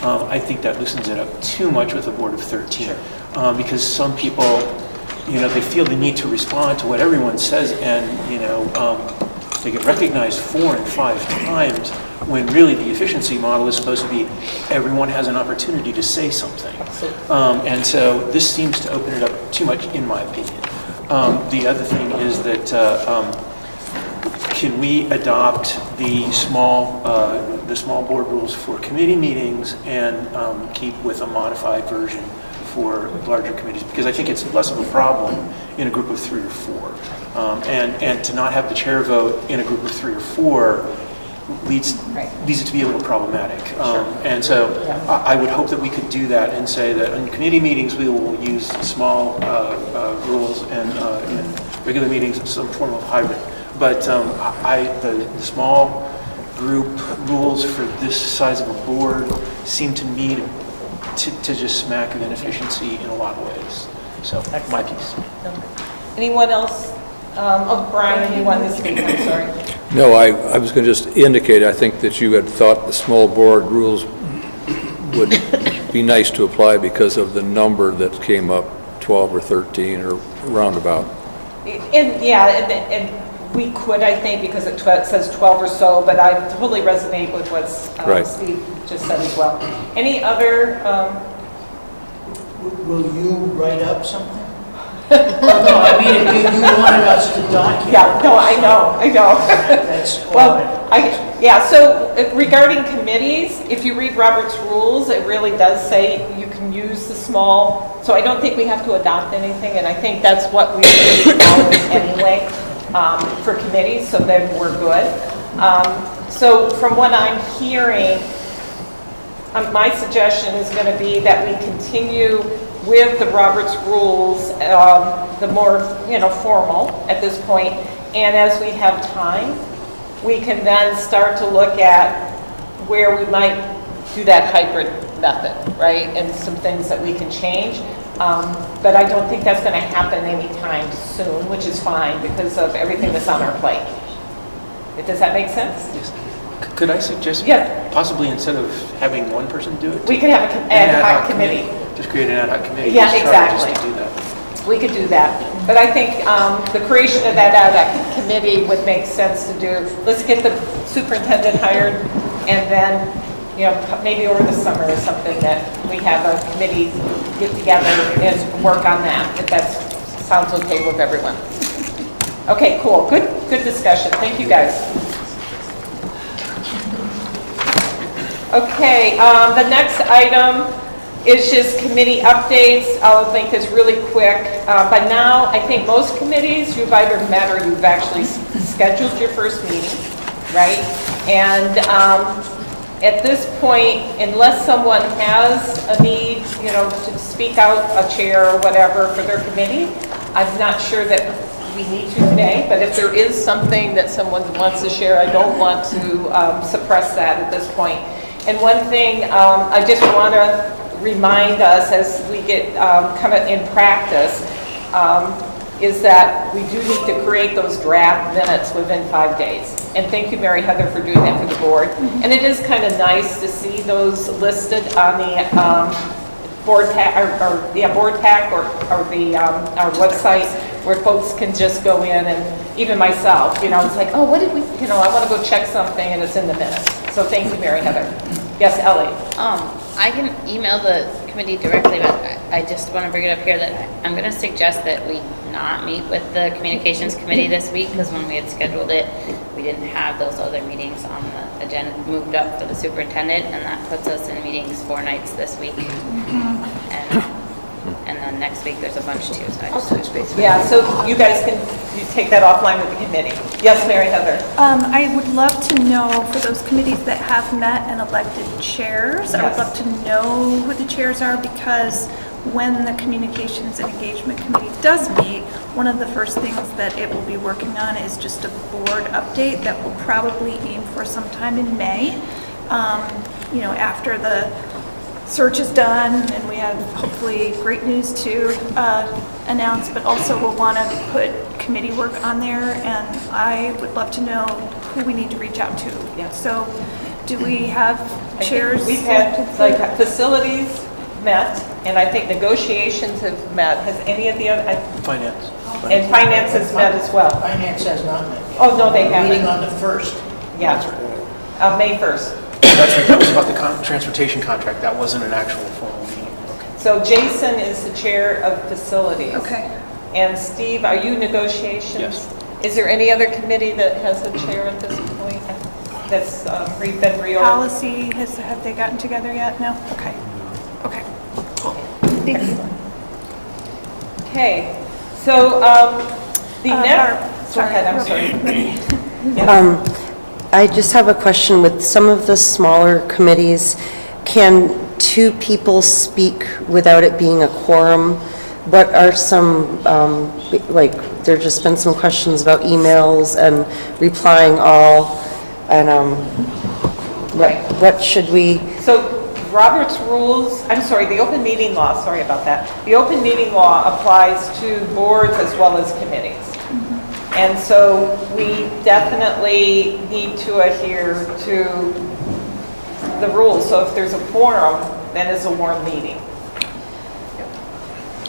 I think that loosens it up too much with a board of 13, because some people, they feel the need to respond to what everyone says, and they get recognized 4 and 5 times, when really the efficiency model is supposed to be everyone has an opportunity to say something. And so this seems to open it up too much, in my opinion. The other thing is that can we adopt the small board rules for committee meetings and keep with a modified version for larger committees? Because I think it's less of a problem in a group of 3 or 4. And to not have the chair vote in a group of 3 or 4 leads it to be a little problematic. And so I would hope that we could do that and say that in committee meetings we will use small rules, and in regular meetings some form of hybrid. But the small group rules for this size of a board seem to me to just smack of inefficiency in a lot of ways. So that's my piece. Anyone else? Brian, you wanted to speak, I'm sorry. No, I was going to just indicate, I think that you had thought the small board rules would be nice to apply because of the number that came up, 12 or 13 or roundabout. And we could, I think, because it says 12 or so, but I totally resonate with what Steve just said as well. Any other? Will you write up something? No, I mean, if you wanted us to document. Yeah, no, I know. That's all. So regarding committees, if you read Robert's Rules, it really does say you can use the small, so I don't think we have to adopt anything, and I think that's what we really follow anyway for committees, so then we're good. So from what I'm hearing, my suggestion is going to be that we continue with the Robert's Rules, the more formal at this point, and as we have time, we can then start to look at where we might do that hybrid method, right? And some things that we can change. But I don't think that's going to happen anytime soon, which is fine because of everything that's on our plate. Does that make sense? Yes. Could I suggest possibly instead of having one person do it? We could have an ad hoc committee. Just create an ad hoc committee. Yeah, exactly. Just to do that. We could do that. But I think the creation of that ad hoc committee would make sense to do. Let's get the superintendent hired, and then, maybe over the summer or something that we have a committee get together and work on that, if that sounds okay with everyone. Okay, cool. Good discussion. Thank you, guys. Okay, the next item is just committee updates. I'll make this really quick. By now, I think most committees, you've either met or you've actually scheduled your first meeting, right? And at this point, unless someone has a need, to speak out, a chair or whatever for their committee, I'm not sure that we need to today, but if there is something that someone wants to share, I don't want to suppress that at this point. And one thing I just want to remind us as we get kind of in practice is that we do need to create those draft minutes within 5 days. And thank you, Mary Heather, for doing that for the board. And it is kind of nice to see those listed on the board pack, board pack or the, our website where folks can just go in and even myself, you know, it's like, oh, what did we, you know, I want to go check something and it's in the minutes. So thank you, Mary Heather. Yes, Ellie? I can email the committee directly, but I just want to bring it up here that I'm going to suggest that we not meet with the communications committee this week, because when we had scheduled it, we didn't have those other meetings on the agenda moved up for the superintendent, and that puts us in meetings 4 nights this week. And then next week there's a bunch too, so I just touch base with Yeah, so you guys can take that offline with the committee. Yes, Mary Heather? I would love to know, for those committees that have met and elected chairs, I would love to know who the chairs are, because when the Communications and Engagement Committee does meet, one of the first things that it will be working on is just a board update that will probably aim for sometime in May, you know, after the search is done and we have hopefully great news to announce, but also we'll want to put committee work on there, and I would love to know who we need to reach out to. Yeah. So do we have chairs? We've had, like, facilities met, and I think negotiations have met. Has any of the other? Finance. And finance has met as well. Finance has not met yet. Oh, no, they haven't. Meeting on the 1st. Yeah. May 1st. That's right, that was about the transportation contract, that wasn't an actual formal meeting. Okay. So Jason is the chair of facilities. Okay. And Steve, are you negotiations? Yes. Is there any other committee that has a chair at this point that's been reorganized? Policy, have they gotten together yet? No? Okay. Okay. Cool. Thanks. Okay. So the next, go ahead, I'm sorry. I just have a question. With some of the smaller committees, can 2 people speak without it being a quorum? What are some, like, there've just been some questions about emails and replying all, and what should we? So Robert's rules, I'm sorry, the open meeting law, sorry about that. The open meeting law applies to boards as well as committees. And so we definitely need to adhere to the rules. So if there's a quorum, then it's a warm meeting.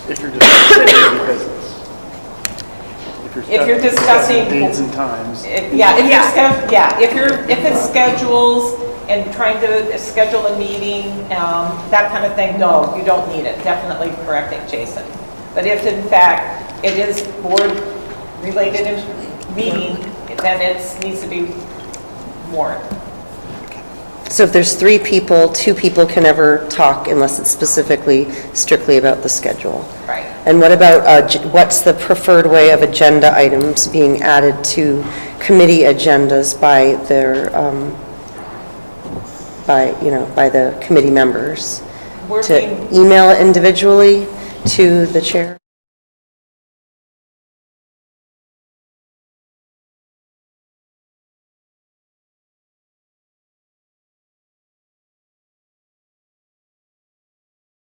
If you're discussing daily business. If you're discussing dates and times. If it's schedules and trying to schedule a meeting, that kind of thing, no, you don't need it. Definitely correcting Jason. But if in fact it is board related meeting, then it needs to be warned. So if there's 3 people, 2 people can never talk unless it's specifically, strictly about the schedule. Right. And what about, what's the preferred way of agenda items being added to committee agendas by their, by the committee members? To email it individually to the chair?